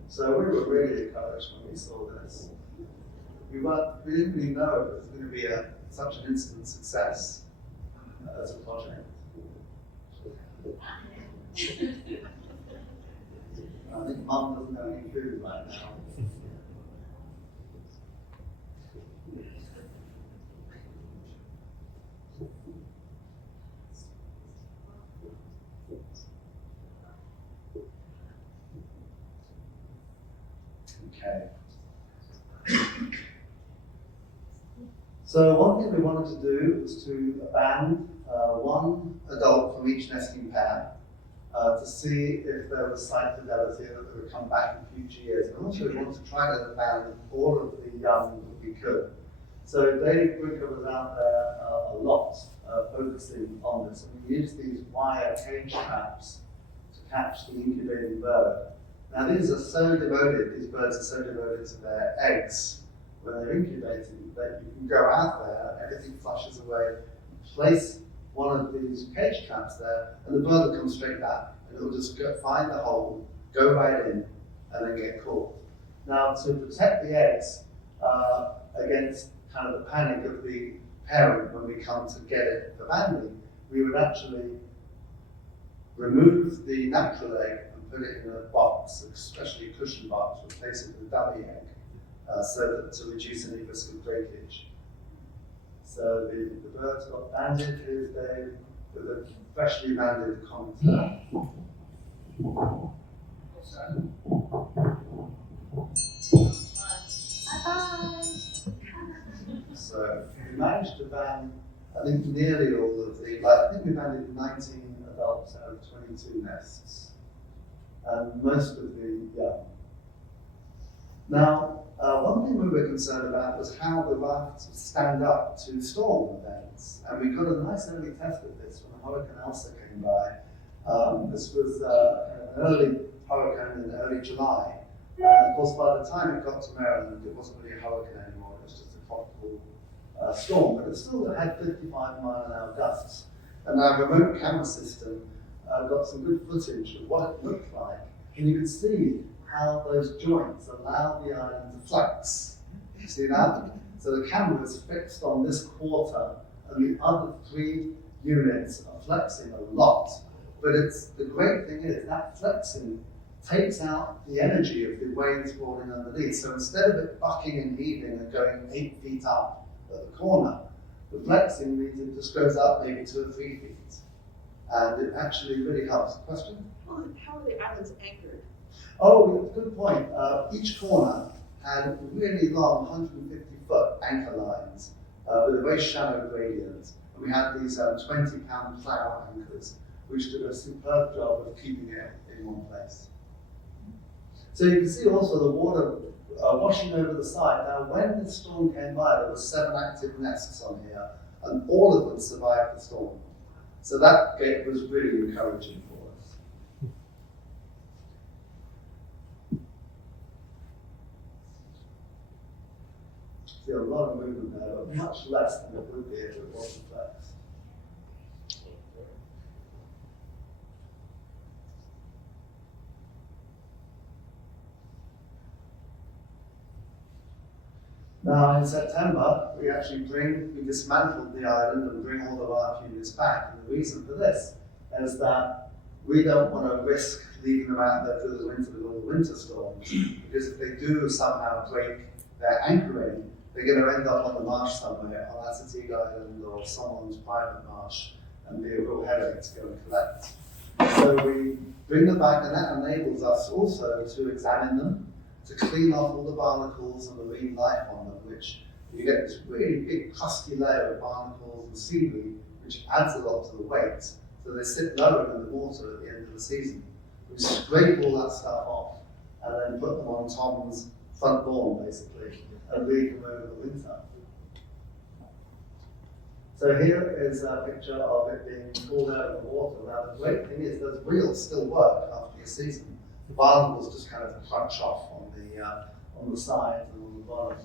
So we were really encouraged when we saw this. We didn't really know it was going to be such an instant success as a project. I think Mum doesn't have any food right now. Okay. So one thing we wanted to do was to ban one adult from each nesting pair to see if there was site fidelity that would come back in future years. And also we wanted to try to ban all of the young that we could. So Dave Bricker was out there a lot focusing on this, and we used these wire cage traps to catch the incubating bird. Now these birds are so devoted to their eggs when they're incubating that you can go out there, everything flushes away, place one of these cage traps there, and the bird will come straight back, and it will just go find the hole, go right in, and then get caught. Now to protect the eggs against kind of the panic of the parent when we come to get it for banding, we would actually remove the natural egg and put it in a box, especially a cushion box, replace it with a dummy egg, so that to reduce any risk of breakage. So the birds got banded. Here's Dave with a freshly banded common So we managed to ban, I think, nearly all of the, I think we banded 19 adults out of 22 nests, and most of the young. Now, one thing we were concerned about was how the rafts would stand up to storm events, and we got a nice early test of this when Hurricane Elsa came by. This was an early hurricane in early July, and of course by the time it got to Maryland, it wasn't really a hurricane anymore, it was just a tropical storm, but it still had 55-mile-an-hour gusts. And our remote camera system got some good footage of what it looked like, and you could see how those joints allow the island to flex. You see that? So the camera is fixed on this quarter, and the other 3 units are flexing a lot. But the great thing is that flexing takes out the energy of the waves rolling underneath. So instead of it bucking and heaving and going 8 feet up at the corner, the flexing means it just goes up maybe 2 or 3 feet. And it actually really helps. Question? Well, how are the islands anchored? Oh, good point. Each corner had really long 150-foot anchor lines with a very shallow gradient. And we had these 20-pound plow anchors, which did a superb job of keeping it in one place. So you can see also the water washing over the side. Now, when the storm came by, there were 7 active nests on here, and all of them survived the storm. So that was really encouraging for us. See a lot of movement there, but much less than it would be if it wasn't flexed. Now in September, we dismantled the island and bring all the large units back. And the reason for this is that we don't want to risk leaving them out there through the winter with all the winter storms, because if they do somehow break their anchoring, they're going to end up on the marsh somewhere, on Assateague Island or someone's private marsh, and be a real headache to go and collect. So we bring them back, and that enables us also to examine them, to clean off all the barnacles and marine life on them, which you get this really big crusty layer of barnacles and seaweed, which adds a lot to the weight. So they sit lower in the water at the end of the season. We scrape all that stuff off and then put them on Tom's front lawn, basically, and leave them over the winter. So here is a picture of it being pulled out of the water. Now the great thing is those wheels still work after your season. The barnacles just kind of crunch off on the sides and on the bottom.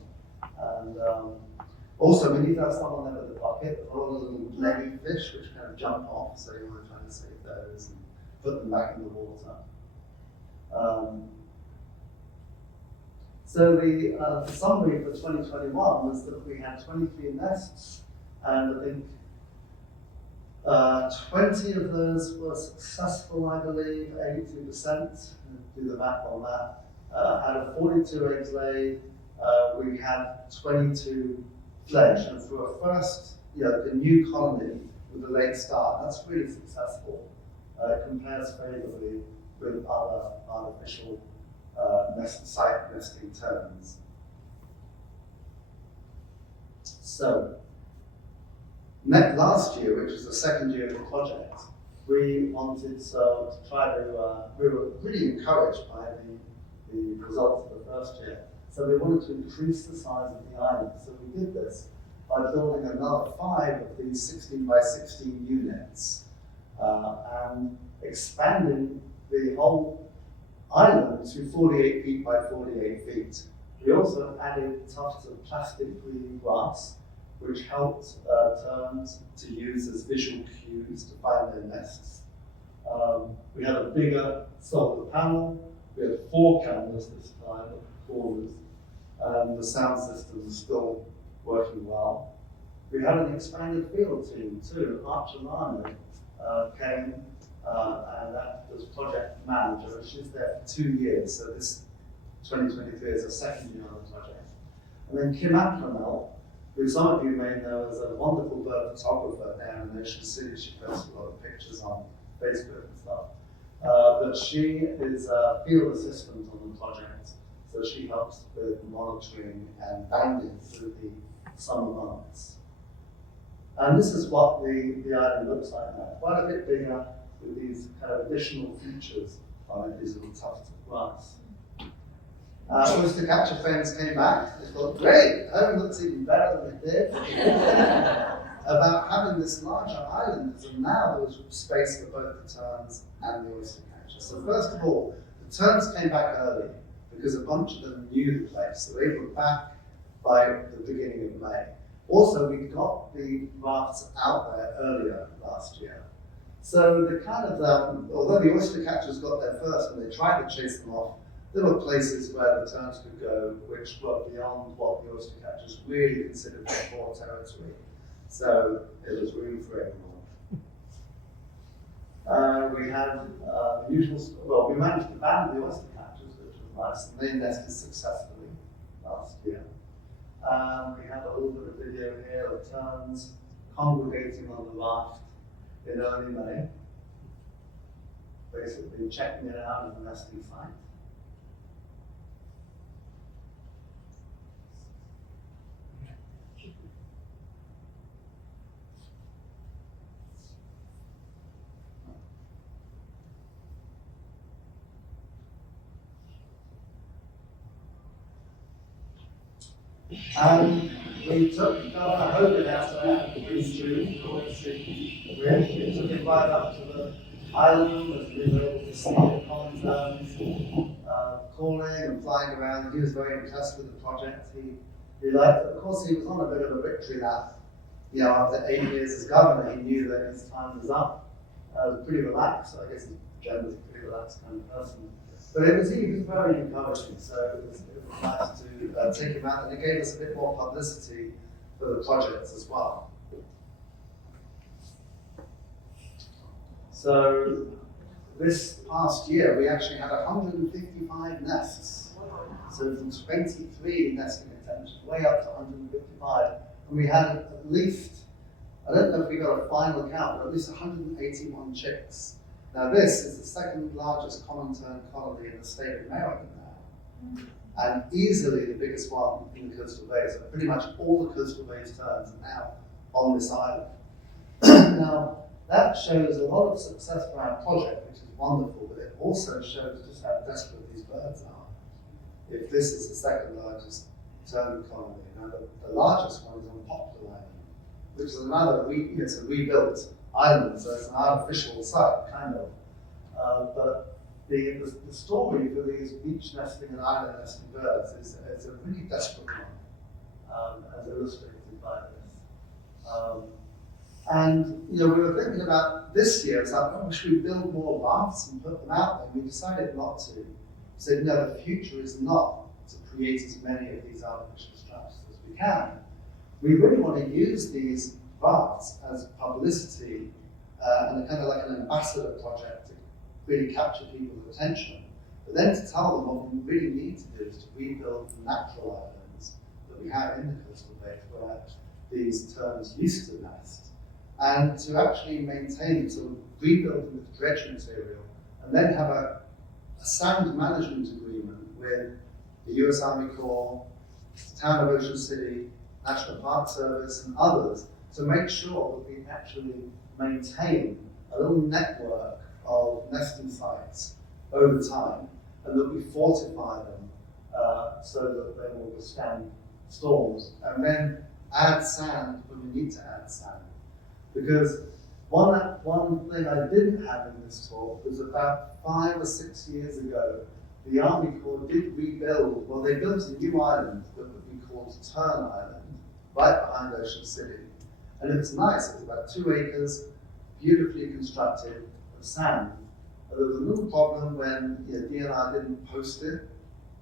And also we need to have someone there with the bucket for all the little leggy fish which kind of jump off, so you want to try and save those and put them back in the water. So the summary for 2021 was that we had 23 nests, and I think 20 of those were successful, I believe, 82%. Do the math on that. Out of 42 eggs laid, we had 22 fledged, and for a first, the new colony with a late start, that's really successful. It compares favorably with other artificial site nesting terns. So, last year, which is the second year of the project, we wanted to try to, we were really encouraged by the results of the first year. So we wanted to increase the size of the island. So we did this by building another 5 of these 16 by 16 units and expanding the whole island to 48 feet by 48 feet. We also added tufts of plastic green grass, which helped terns to use as visual cues to find their nests. We had a bigger solar panel. We had 4 cameras this time, 4 roofs. The sound system was still working well. We had an expanded field team too. Archer Lano came and that was project manager. She's there for 2 years, so this 2023 is the second year on the project. And then Kim Applenell, who some of you may know as a wonderful bird photographer down in Ocean City. She posts a lot of pictures on Facebook and stuff. But she is a field assistant on the project, so she helps with monitoring and banding through the summer months. And this is what the island looks like now. Quite a bit bigger with these kind of additional features on it, these little tufts of grass. Oyster catcher friends came back. They thought, great, home looks even better than it did. About having this larger island, and now there was space for both the terns and the oyster catchers. So first of all, the terns came back early because a bunch of them knew the place, so they were back by the beginning of May. Also, we got the rafts out there earlier last year. So the kind of, although the oyster catchers got there first and they tried to chase them off, there were places where the terns could go which were beyond what the oyster catchers really considered their core territory. So it was room for everyone. We had the usual, well, we managed to ban the oyster catchers, which was nice, and they nested successfully last year. We had a little bit of video here of terns congregating on the raft in early May, basically checking it out as a nesting site. We took Governor Hogan out there in June, we took him right up to the island as we were able to see the common terns calling and flying around, and he was very impressed with the project. He liked it. Of course, he was on a bit of a victory lap. You know, after 8 years as governor, he knew that his time was up. Pretty relaxed, so I guess he's generally a pretty relaxed kind of person. But he was very encouraging, so it was nice to take him out, and it gave us a bit more publicity for the projects as well. So this past year, we actually had 155 nests. So from 23 nesting attempts, way up to 155. And we had at least, I don't know if we got a final count, but at least 181 chicks. Now this is the second largest common tern colony in the state of Maryland now. And easily the biggest one in the coastal bays. So pretty much all the coastal bays terns are now on this island. Now, that shows a lot of success for our project, which is wonderful, but it also shows just how desperate these birds are. If this is the second largest tern colony, now the largest one is on Poplar Island, which is another, it's a rebuilt island, so it's an artificial site, kind of. But the story for these beach nesting and island nesting birds is a really desperate one, as illustrated by this. And you know, we were thinking about this year, it's like, oh, should we build more rafts and put them out there? And we decided not to. We said, no, the future is not to create as many of these artificial structures as we can. We really want to use these rafts as publicity and a kind of like an ambassador project to really capture people's attention. But then to tell them what we really need to do is to rebuild the natural islands that we have in the coastal bays where these terns used to nest. And to actually maintain, to rebuild them with dredge material, and then have a sound management agreement with the US Army Corps, the town of Ocean City, National Park Service and others to make sure that we actually maintain a little network of nesting sites over time, and that we fortify them so that they will withstand storms, and then add sand when we need to add sand. Because one thing I didn't have in this talk was about 5 or 6 years ago, the Army Corps did rebuild, well, they built a new island that would be called Tern Island, right behind Ocean City. And it was nice, it was about 2 acres, beautifully constructed, of sand. But there was a little problem when DNR didn't post it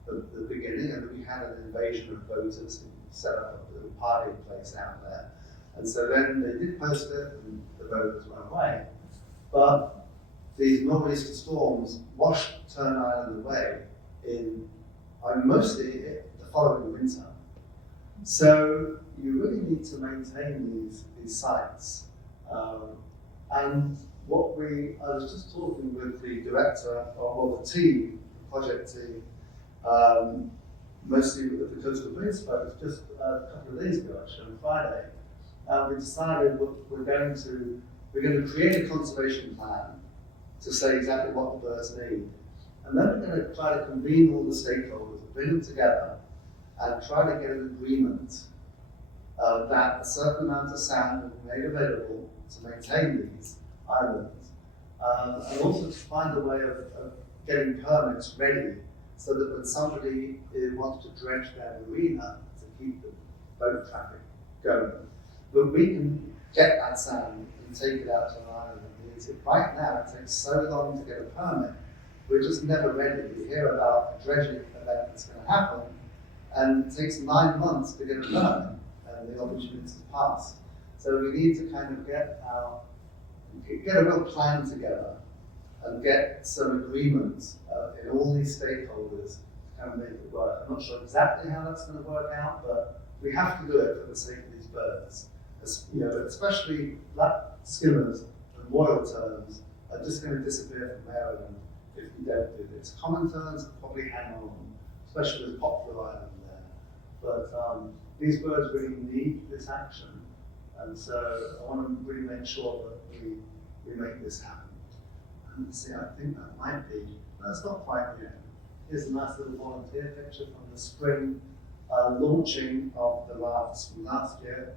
at the beginning, and we had an invasion of voters who set up a little party place out there. And so then they did post it, and the voters went away. But these nor'easter storms washed Tern Island away mostly the following winter. So you really need to maintain these sites. And I was just talking with the director, or the team, the project team, mostly with the Coastal Police folks, just a couple of days ago, actually, on Friday. We decided we're going to create a conservation plan to say exactly what the birds need. And then we're going to try to convene all the stakeholders, bring them together, and try to get an agreement that a certain amount of sand will be made available to maintain these islands. And also to find a way of getting permits ready so that when somebody wants to dredge their marina to keep the boat traffic going, but we can get that sand and take it out to an island. Right now, it takes so long to get a permit, we're just never ready. We hear about a dredging event that's going to happen, and it takes 9 months to get a permit, and the opportunities pass. So we need to kind of get a real plan together and get some agreements in all these stakeholders to kind of make it work. I'm not sure exactly how that's going to work out, but we have to do it for the sake of these birds. Especially black skimmers and royal terns are just going to disappear from Maryland if we don't do this. Common terns probably hang on, especially with popular island there. But these birds really need this action, and so I want to really make sure that we make this happen. And see, I think that might be, that's not quite yet. Here's a nice little volunteer picture from the spring launching of the rafts from last year.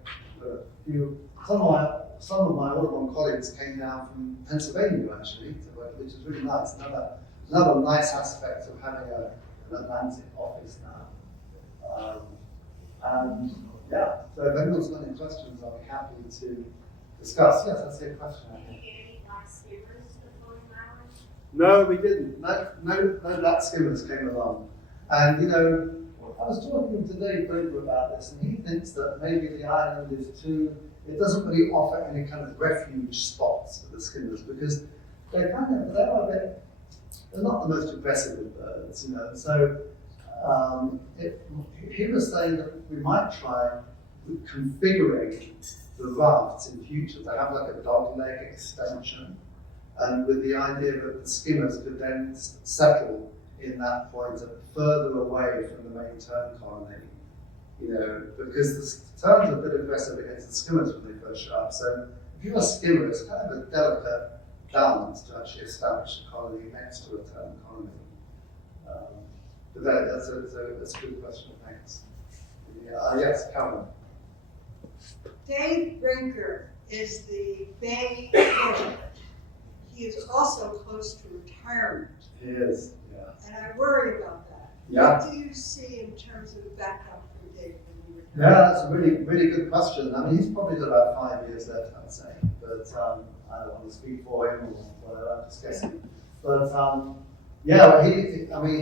Some of my Audubon colleagues came down from Pennsylvania actually, which is really nice. Another nice aspect of having an Atlantic office now. And yeah, so if anyone's got any questions, I'll be happy to discuss. Yes, I see a question. Did you get any black skimmers to floating islands? No, we didn't. No black skimmers came along. And I was talking to Dave Draper about this, and he thinks that maybe the island is it doesn't really offer any kind of refuge spots for the skimmers, because they're not the most aggressive of birds, So he was saying that we might try configuring the rafts in future to have like a dog leg extension, and with the idea that the skimmers could then settle in that point further away from the main tern colony, because the terns are a bit aggressive against the skimmers when they first show up. So if you're a skimmer, it's kind of a delicate balance to actually establish a colony next to a tern colony. But that's a good question, thanks. Yes, Calvin. Dave Brinker is the Bay Area. He is also close to retirement. He is, yeah. And I worry about that. Yeah. What do you see in terms of backup for Dave when he retires? Yeah, that's a really, really good question. I mean, he's probably got about 5 years left, I'd say. But I don't want to speak for him or whatever, I'm just guessing. But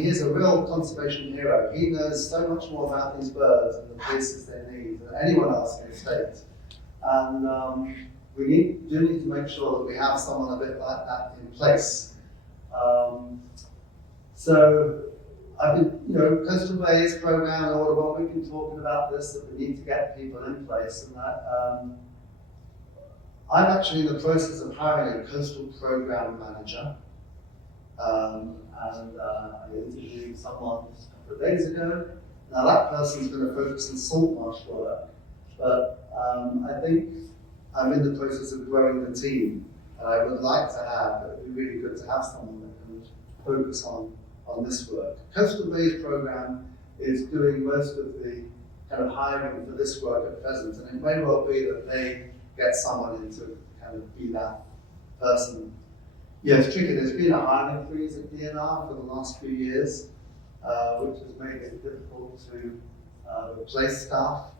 he's a real conservation hero. He knows so much more about these birds and the places they need than anyone else in the state. And we do need to make sure that we have someone a bit like that in place. So I've been, Coastal Bays program and Audubon, we've been talking about this, that we need to get people in place, and that I'm actually in the process of hiring a coastal program manager. I interviewed someone just a couple of days ago. Now that person's going to focus on salt marsh work But I think I'm in the process of growing the team, and I would like to have, it would be really good to have someone that can focus on this work. Coastal Bay's program is doing most of the kind of hiring for this work at present, and it may well be that they get someone in to kind of be that person. Yeah, it's tricky. There's been a hiring freeze at DNR for the last few years, which has made it difficult to replace staff.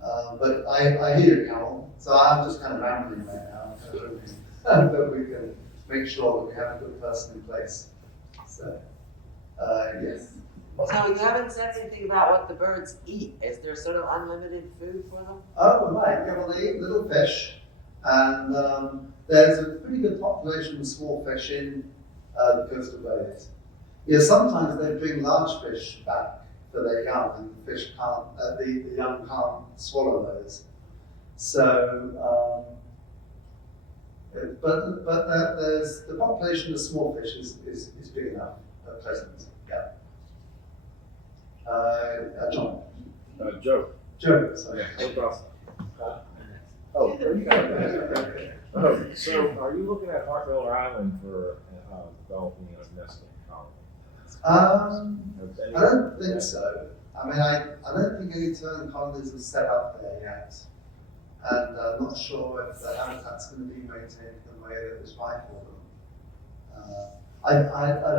But I hear you, Carol, so I'm just kind of rambling right now, that we can make sure that we have a good person in place. So, yes. So you haven't said anything about what the birds eat. Is there sort of unlimited food for them? Oh, right. Yeah, well, they eat little fish, and there's a pretty good population of small fish in the coastal bays. Yeah, sometimes they bring large fish back for their young, and the fish can't, the young can't swallow those. So, but there's the population of small fish is big enough at present. Yeah. John. Joe. Joe, sorry. Oh, you got it. So, are you looking at Heart Miller Island for developing a nesting colony? I don't think so. I mean, I don't think any tern colonies are set up there yet. And I'm not sure if the habitat's going to be maintained in the way that was right for them. I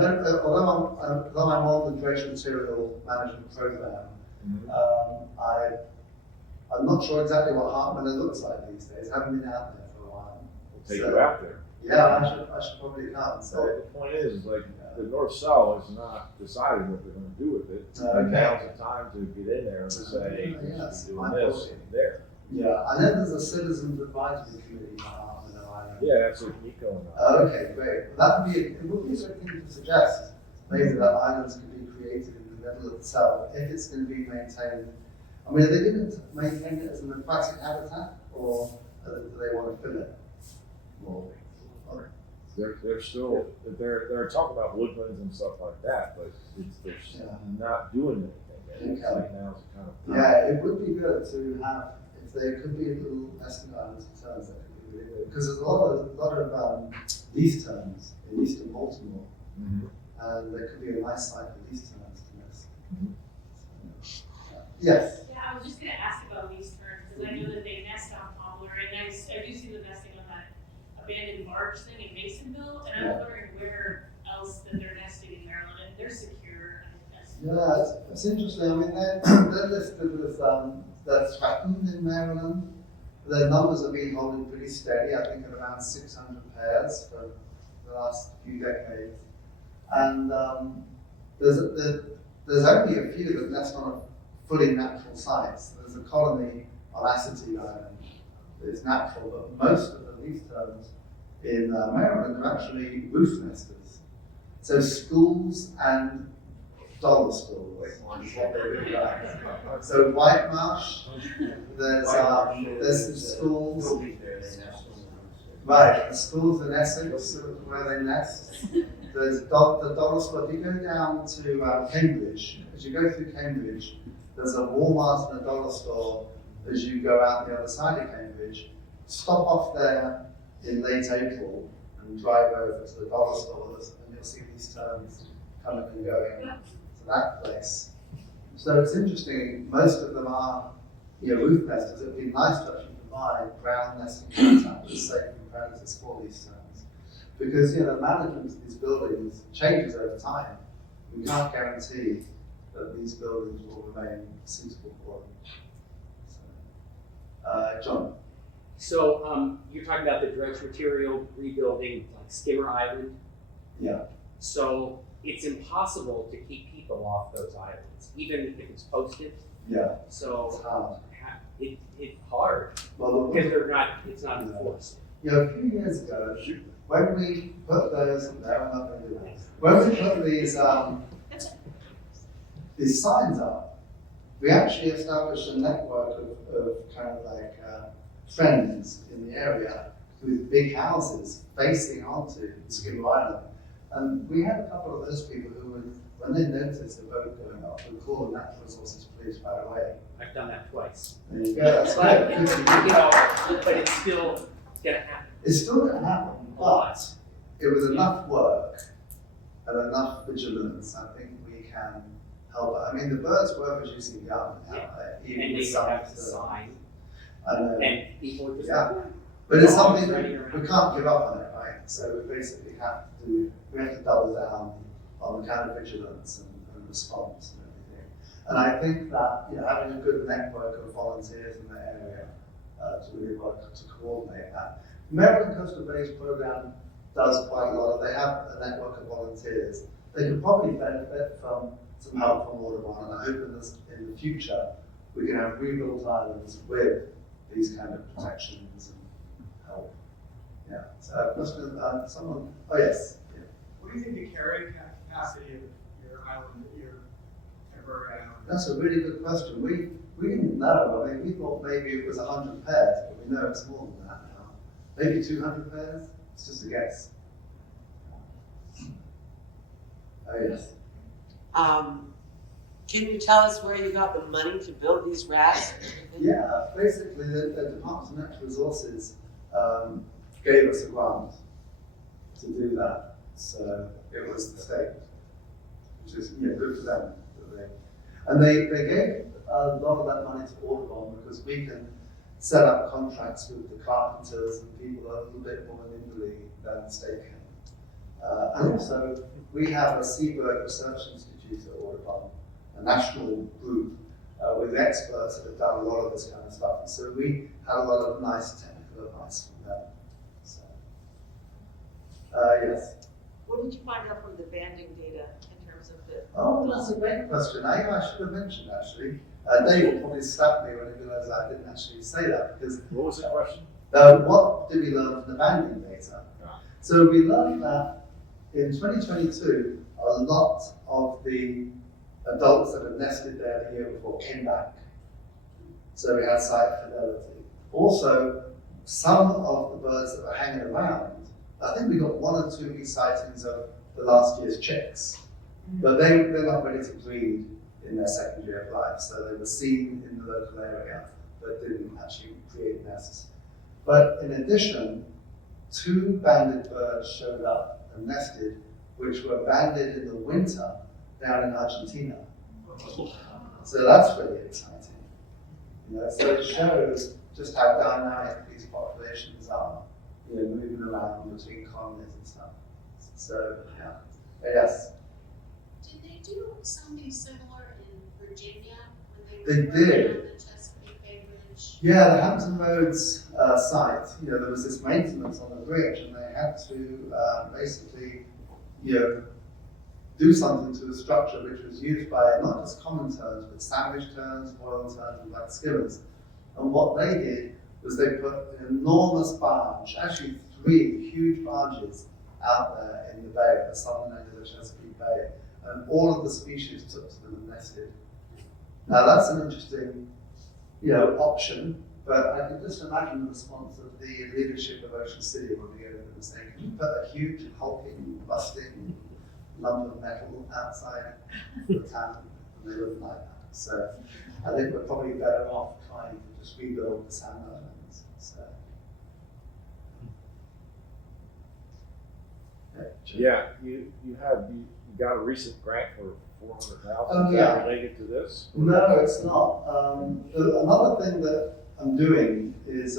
don't, although I'm on the dredge material management program, I'm not sure exactly what Heart Miller looks like these days. I haven't been out there for a while. We'll take you out there. Yeah, I should probably come. So So, the point is, like, the North South has not decided what they're going to do with it. And now's the time to get in there and say, yes, we're doing this and there. yeah, I know there's a citizens advisory committee for Heart Miller Island. Yeah, that's what keep going on. Okay, great. Well, it would be a good thing to suggest. Maybe that islands could be created in the middle of the south if it's going to be maintained. I mean, are they going to maintain it as an aquatic habitat, or do they want to fill it more? They're still, they're talking about woodlands and stuff like that, but they're not doing anything. It's like now it's kind of. Yeah, it would be good to have, if there could be a little nesting islands for terns, that could be really good. Because there's a lot of these terns in eastern Baltimore, and there could be a nice site for these terns to nest. Yes. Yeah, I was just gonna ask about these terns, because I know that they nest on Poplar, and I do see them nesting on that abandoned barge thing in Masonville, and I was wondering where else that they're nesting in Maryland, and they're secure, I guess. Yeah, it's interesting. I mean, they're listed as they're threatened in Maryland. Their numbers have been holding pretty steady, I think at around 600 pairs for the last few decades. And there's only a few that nest on a fully natural sites. There's a colony on Assateague Island that is natural, but most of the leaf terns in Maryland are actually roof nesters. So schools and dollar stores is what they look like. So White Marsh, there's some schools. Right, the schools in Essex where they nest. There's the dollar store. If you go down to Cambridge, as you go through Cambridge, there's a Walmart and a dollar store as you go out the other side of Cambridge. Stop off there in late April and drive over to the dollar stores, and you'll see these terns coming and going to that place. So it's interesting, most of them are roof nesters. It would be nice to actually provide ground nesting habitat that's safe from predators for these terns. Because the management of these buildings changes over time. We can't guarantee that these buildings will remain suitable for them. John. So you're talking about the dredge material rebuilding, like Skimmer Island. Yeah. So it's impossible to keep people off those islands, even if it's posted. Yeah. So It's hard. it's hard Well, because it's not enforced. a few years ago, when we put those, no, I'm not going to do that. When we put these signs up, we actually established a network of kind of like friends in the area with big houses facing onto Skimmer Island. And we had a couple of those people who when they notice a boat going up, we call the natural resources police right away. I've done that twice. There you go, that's But, right. but it's still gonna happen. It's still going to happen, but it was enough work and enough vigilance, I think we can help it. I mean, the birds were producing young out there, even And with they some have of to the- sign, I know. and people are just. Yeah. But it's They're always something running we around. can't give up on it, right? So we basically have to double down on the kind of vigilance and response and everything. And I think that, you know, having a good network of volunteers in the area to really work to coordinate that. American Coastal Bay's program does quite a lot. They have a network of volunteers. They could probably benefit from some help from Audubon, and I hope in the future we can have rebuilt islands with these kind of protections and help. Yeah. So someone. Oh yes. Yeah. What do you think the carrying capacity of your island, your temporary island? That's a really good question. We didn't know. I mean, we thought maybe it was 100 pairs, but we know it's more than that now. Maybe 200 pairs. It's just a guess. Oh yes. Can you tell us where you got the money to build these rafts? Yeah. Basically, the Department of Natural Resources gave us a grant to do that. So it was the state, which is good for them. And they gave a lot of that money to Audubon because we can set up contracts with the carpenters and people a little bit more nimbly than the state can. And also, we have a Seabird Research Institute at Audubon, a national group with experts that have done a lot of this kind of stuff. And so we had a lot of nice technical advice from them. So, yes. What did you find out from the banding data in terms of the? Oh, that's a great question. I should have mentioned actually. Dave will probably slap me when he realizes I didn't actually say that because What was the question? what did we learn from the banding data? So we learned that in 2022, a lot of the adults that had nested there the year before came back. So we had site fidelity. Also, some of the birds that were hanging around, I think we got 1 or 2 re-sightings of the last year's chicks, but they're not ready to breed in their second year of life. So they were seen in the local area, but didn't actually create nests. But in addition, 2 banded birds showed up and nested, which were banded in the winter down in Argentina. So that's really exciting. So it shows just how dynamic these populations are, moving around between colonies and stuff. So, yeah. But yes. Did they do something similar in Virginia when They they were did. working on the Chesapeake Bay Bridge? Yeah, the Hampton Roads site, there was this maintenance on the bridge and they had to basically, do something to the structure which was used by not just common terns, but sandwich terns, royal terns, and black skimmers. And what they did was they put an enormous barge, actually 3 huge barges out there in the bay, at the southern end of the Chesapeake Bay, and all of the species took to them and nested. Now that's an interesting, option, but I can just imagine the response of the leadership of Ocean City when we go to them and say, can you put a huge, hulking, busting lump of metal outside the town? And they wouldn't like that. So I think we're probably better off trying to just rebuild the sand islands. So. Yeah, you got a recent grant for 400,000. Oh, Is yeah. that related to this? No, it's not. Another thing that I'm doing is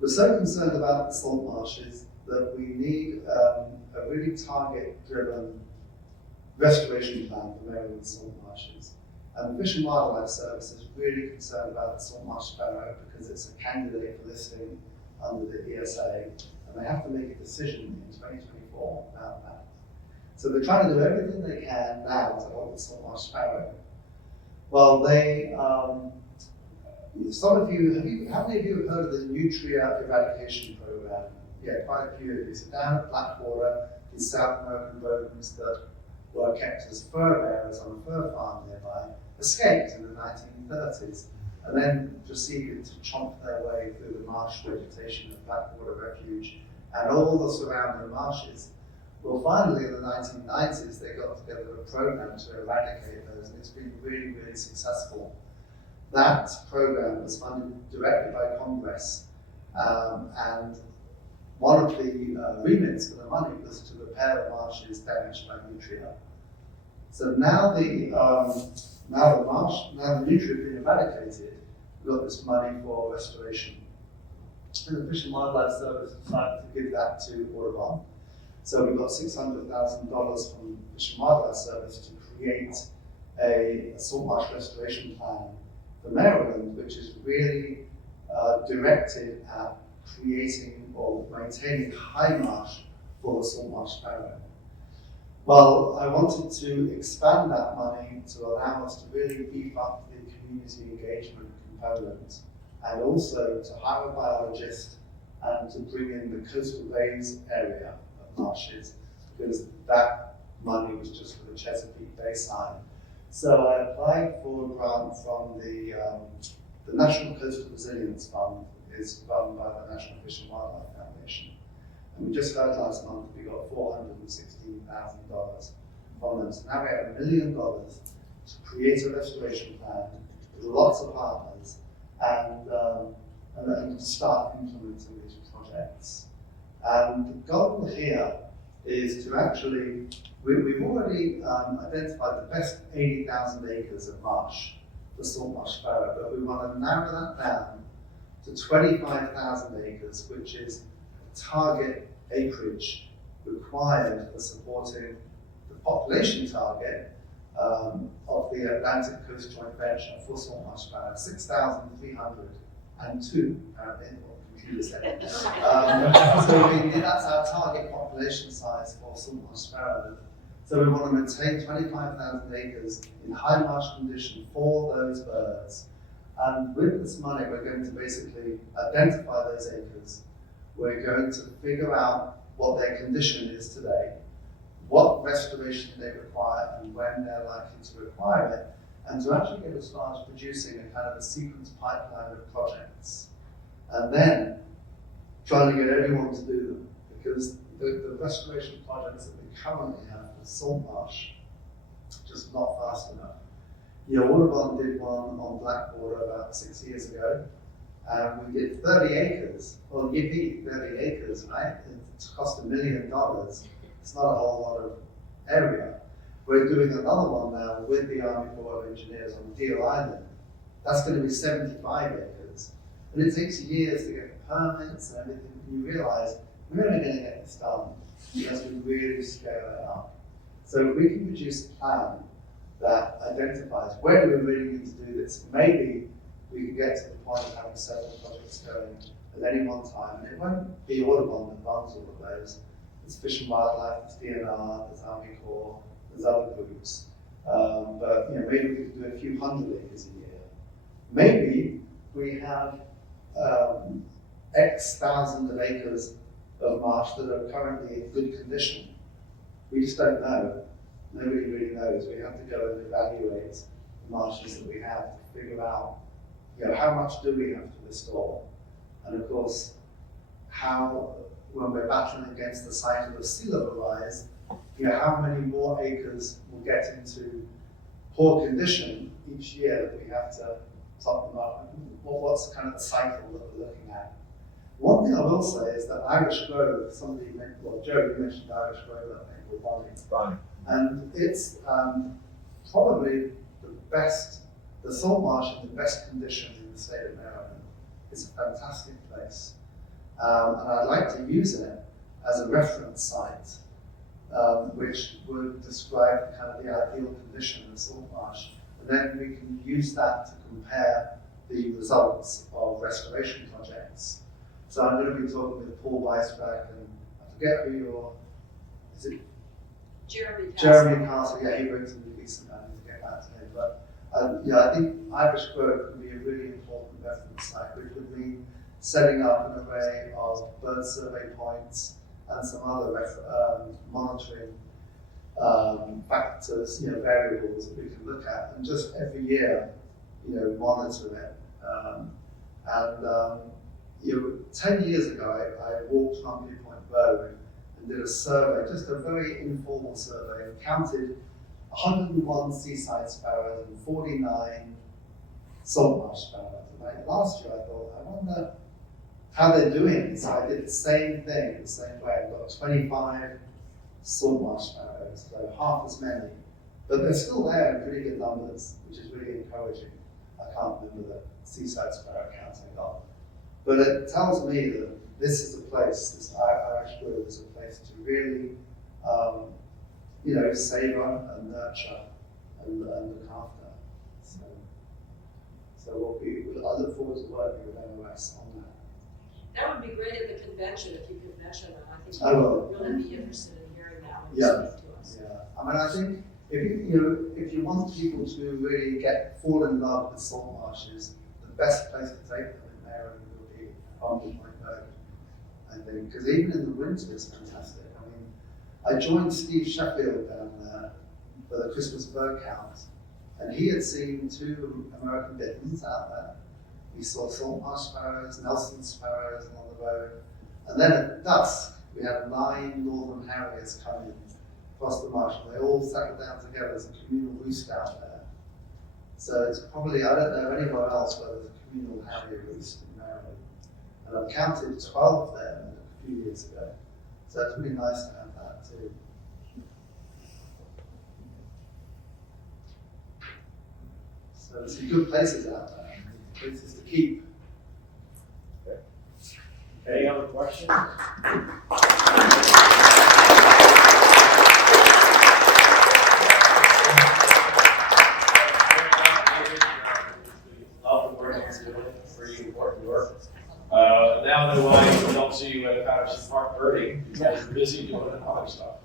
we're so concerned about the salt marshes that we need a really target-driven restoration plan for Maryland salt marshes. And the Fish and Wildlife Service is really concerned about the salt marsh sparrow because it's a candidate for listing under the ESA, and they have to make a decision in 2024 about that. So they're trying to do everything they can now to help the salt marsh sparrow. Well, they, some of you, how many of you have heard of the Nutria Eradication Program? Yeah, quite a few of you. So down at Blackwater, these South American rodents that were kept as fur bearers on a fur farm nearby escaped in the 1930s and then proceeded to chomp their way through the marsh vegetation of Blackwater Refuge and all the surrounding marshes. Well, finally in the 1990s, they got together a program to eradicate those, and it's been really, really successful. That program was funded directly by Congress, and one of the remits for the money was to repair the marshes damaged by nutria. So now the nutria have been eradicated, we've got this money for restoration. And the Fish and Wildlife Service decided to give that to Audubon. So we got $600,000 from the Fish and Wildlife Service to create a salt marsh restoration plan for Maryland, which is really directed at creating or maintaining high marsh for the salt marsh sparrow. Well, I wanted to expand that money to allow us to really beef up the community engagement component, and also to hire a biologist and to bring in the coastal bays area of marshes, because that money was just for the Chesapeake Bay side. So I applied for a grant from the National Coastal Resilience Fund, is run by the National Fish and Wildlife Foundation. And we just heard last month we got $416,000 from them. So now we have $1 million to create a restoration plan with lots of partners and then start implementing these projects. And the goal here is to actually, we've already identified the best 80,000 acres of marsh for salt marsh sparrow, but we want to narrow that down to 25,000 acres, which is target acreage required for supporting the population target of the Atlantic Coast Joint Venture for salt marsh sparrow, 6,302, apparently, what the computer said. So that's our target population size for salt marsh sparrow. So we want to maintain 25,000 acres in high marsh condition for those birds. And with this money, we're going to basically identify those acres. We're going to figure out what their condition is today, what restoration they require, and when they're likely to require it, and to actually get as far as producing a kind of a sequence pipeline of projects. And then trying to get everyone to do them, because the restoration projects that we currently have for salt marsh, just not fast enough. Audubon did one on Blackwater about 6 years ago, and we did 30 acres. Well, yippee, 30 acres, right? It cost $1 million. It's not a whole lot of area. We're doing another one now with the Army Corps of Engineers on Deal Island. That's going to be 75 acres. And it takes years to get the permits and everything. And you realize we're only going to get this done unless we really scale it up. So if we can produce a plan that identifies where do we really need to do this, maybe we can get to the point of having several projects going at any one time. And it won't be Audubon that runs all of those. There's Fish and Wildlife, there's DNR, there's Army Corps, there's other groups. But maybe we could do a few hundred acres a year. Maybe we have X thousand of acres of marsh that are currently in good condition. We just don't know. Nobody really knows. We have to go and evaluate the marshes that we have to figure out, how much do we have to restore? And of course, how, when we're battling against the cycle of sea level rise, how many more acres will get into poor condition each year that we have to top them up? What's kind of the cycle that we're looking at? One thing I will say is that Irish Grove, Joe, you mentioned Irish Grove, I think, or Bonnie. And it's probably the salt marsh in the best condition in the state of Maryland. It's a fantastic place. And I'd like to use it as a reference site, which would describe kind of the ideal condition of the salt marsh. And then we can use that to compare the results of restoration projects. So I'm going to be talking with Paul Weisbach, and I forget who is it? Jeremy Castle, yeah, he wrote some release and I need to get back to him. But I think Irish Grove can be a really important reference site, which would mean setting up an array of bird survey points and some other monitoring factors, variables that we can look at, and just every year, monitor it. 10 years ago, I walked Monkey Point Road, and did a survey, just a very informal survey, and counted 101 seaside sparrows and 49 salt marsh sparrows. And like last year I thought, I wonder how they're doing this. I did the same thing, the same way. I've got 25 salt marsh sparrows, so half as many. But they're still there in pretty good numbers, which is really encouraging. I can't remember the seaside sparrow count I got. But it tells me that this is a place, this Irish grove is a place to really, savor and nurture and look after. So I look forward to working with NOS on that. That would be great at the convention if you could mention it. I think I will. people would really be interested in hearing that when you Yeah. speak to us. Yeah, I mean, I think if you want people to really fall in love with salt marshes, the best place to take them in Maryland would be Baltimore. I think, because even in the winter it's fantastic. I mean, I joined Steve Sheffield down there for the Christmas bird count, and he had seen 2 American bitterns out there. We saw salt marsh sparrows, Nelson sparrows along the road, and then at dusk we had 9 northern harriers coming across the marsh, and they all settled down together as a communal roost out there. So it's probably, I don't know anywhere else where there's a communal harrier roost in Maryland. And I've counted 12 of them a few years ago. So it's really nice to have that too. So there's some good places out there, places to keep. Any other questions? Love the work you're doing, pretty important work. Now that I don't see you at Patterson Park birding, because you're busy doing other stuff.